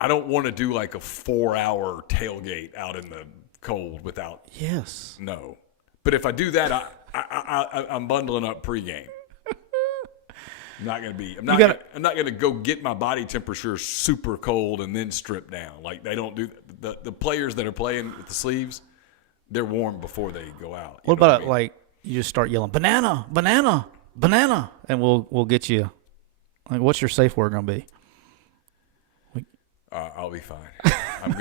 I don't want to do like a 4-hour tailgate out in the cold without. Yes. No, but if I do that, I'm bundling up pregame. I'm not gonna go get my body temperature super cold and then strip down. Like they don't do the players that are playing with the sleeves. They're warm before they go out. What about like you just start yelling banana, banana, banana, and we'll get you. Like, what's your safe word gonna be? I'll be fine. I'm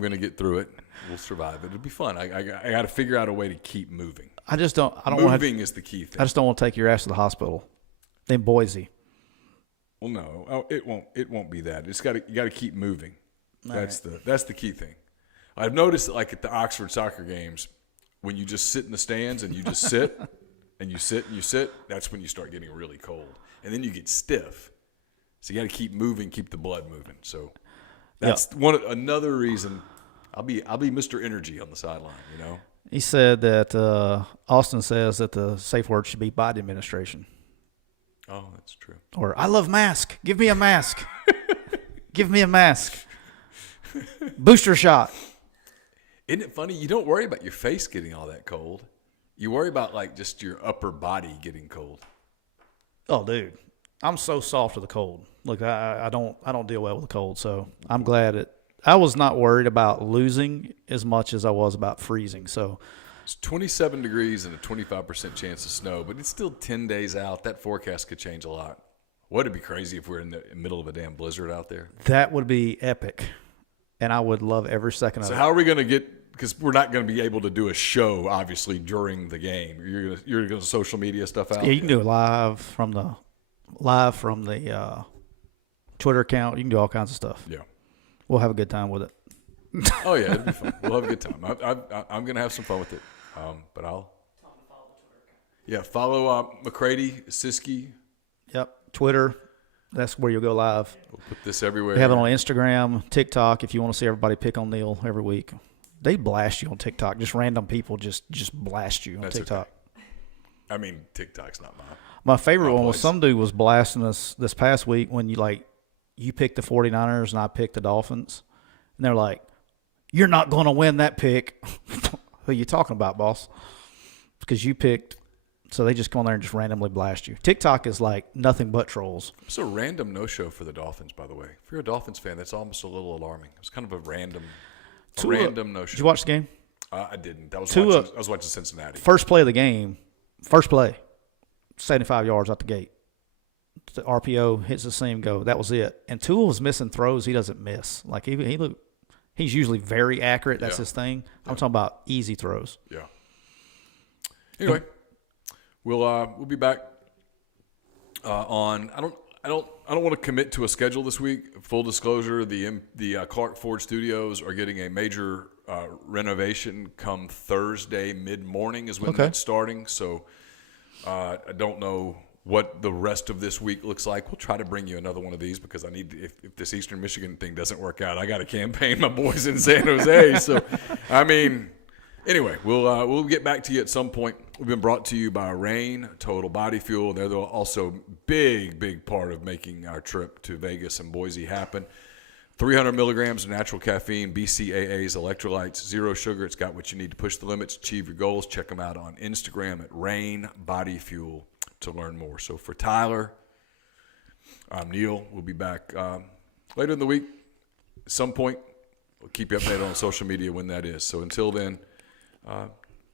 gonna get through it. We'll survive it. It'll be fun. I got to figure out a way to keep moving. I don't want moving is the key thing. I just don't want to take your ass to the hospital in Boise. Well, no, it won't be that. You got to keep moving. That's the key thing. I've noticed that, like at the Oxford soccer games, when you just sit in the stands and you just sit and you sit and you sit, that's when you start getting really cold, and then you get stiff. So you got to keep moving, keep the blood moving. So that's another reason. I'll be Mr. Energy on the sideline. He said that Austin says that the safe word should be Biden administration. Oh, that's true. Or I love mask. Give me a mask. Give me a mask. Booster shot. Isn't it funny? You don't worry about your face getting all that cold. You worry about like just your upper body getting cold. Oh, dude, I'm so soft to the cold. Look, I don't deal well with the cold, so I'm glad I was not worried about losing as much as I was about freezing. So it's 27 degrees and a 25% chance of snow, but it's still 10 days out. That forecast could change a lot. Would it be crazy if we're in the middle of a damn blizzard out there? That would be epic, and I would love every second of it. So how are we going to get? Because we're not going to be able to do a show, obviously, during the game. You're going to social media stuff out. Yeah, you can do it live from the Twitter account. You can do all kinds of stuff. Yeah, we'll have a good time with it. Oh yeah, it'll be fun. We'll have a good time. I'm going to have some fun with it. But I'll. Yeah, follow McCready, Siski. Yep, Twitter. That's where you'll go live. We'll put this everywhere. We have it on Instagram, TikTok. If you want to see everybody pick on Neil every week, they blast you on TikTok. Just random people just blast you on TikTok. Okay. I mean, TikTok's not mine. My favorite one was some dude was blasting us this past week when you picked the 49ers and I picked the Dolphins. And they're like, you're not going to win that pick. Who you talking about, boss? Because you picked. So they just come on there and just randomly blast you. TikTok is like nothing but trolls. It's a random no-show for the Dolphins, by the way. If you're a Dolphins fan, that's almost a little alarming. It's kind of a random no-show. Did you watch the game? I didn't. I was watching Cincinnati. First play, 75 yards out the gate. The RPO hits the seam, go. That was it. And Tua was missing throws he doesn't miss. Like he's usually very accurate. That's his thing. I'm talking about easy throws. Yeah. Anyway, we'll be back on. I don't want to commit to a schedule this week. Full disclosure: the Clark Ford Studios are getting a major renovation come Thursday mid morning is when that's starting. So I don't know what the rest of this week looks like. We'll try to bring you another one of these because I need, if this Eastern Michigan thing doesn't work out, I got to campaign my boys in San Jose. So, I mean, anyway, we'll get back to you at some point. We've been brought to you by Rain Total Body Fuel. They're also big part of making our trip to Vegas and Boise happen. 300 milligrams of natural caffeine, BCAAs, electrolytes, zero sugar. It's got what you need to push the limits, achieve your goals. Check them out on Instagram at Rain Body Fuel to learn more. So for Tyler, I'm Neil. We'll be back later in the week at some point. We'll keep you updated on social media when that is. So until then,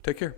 take care.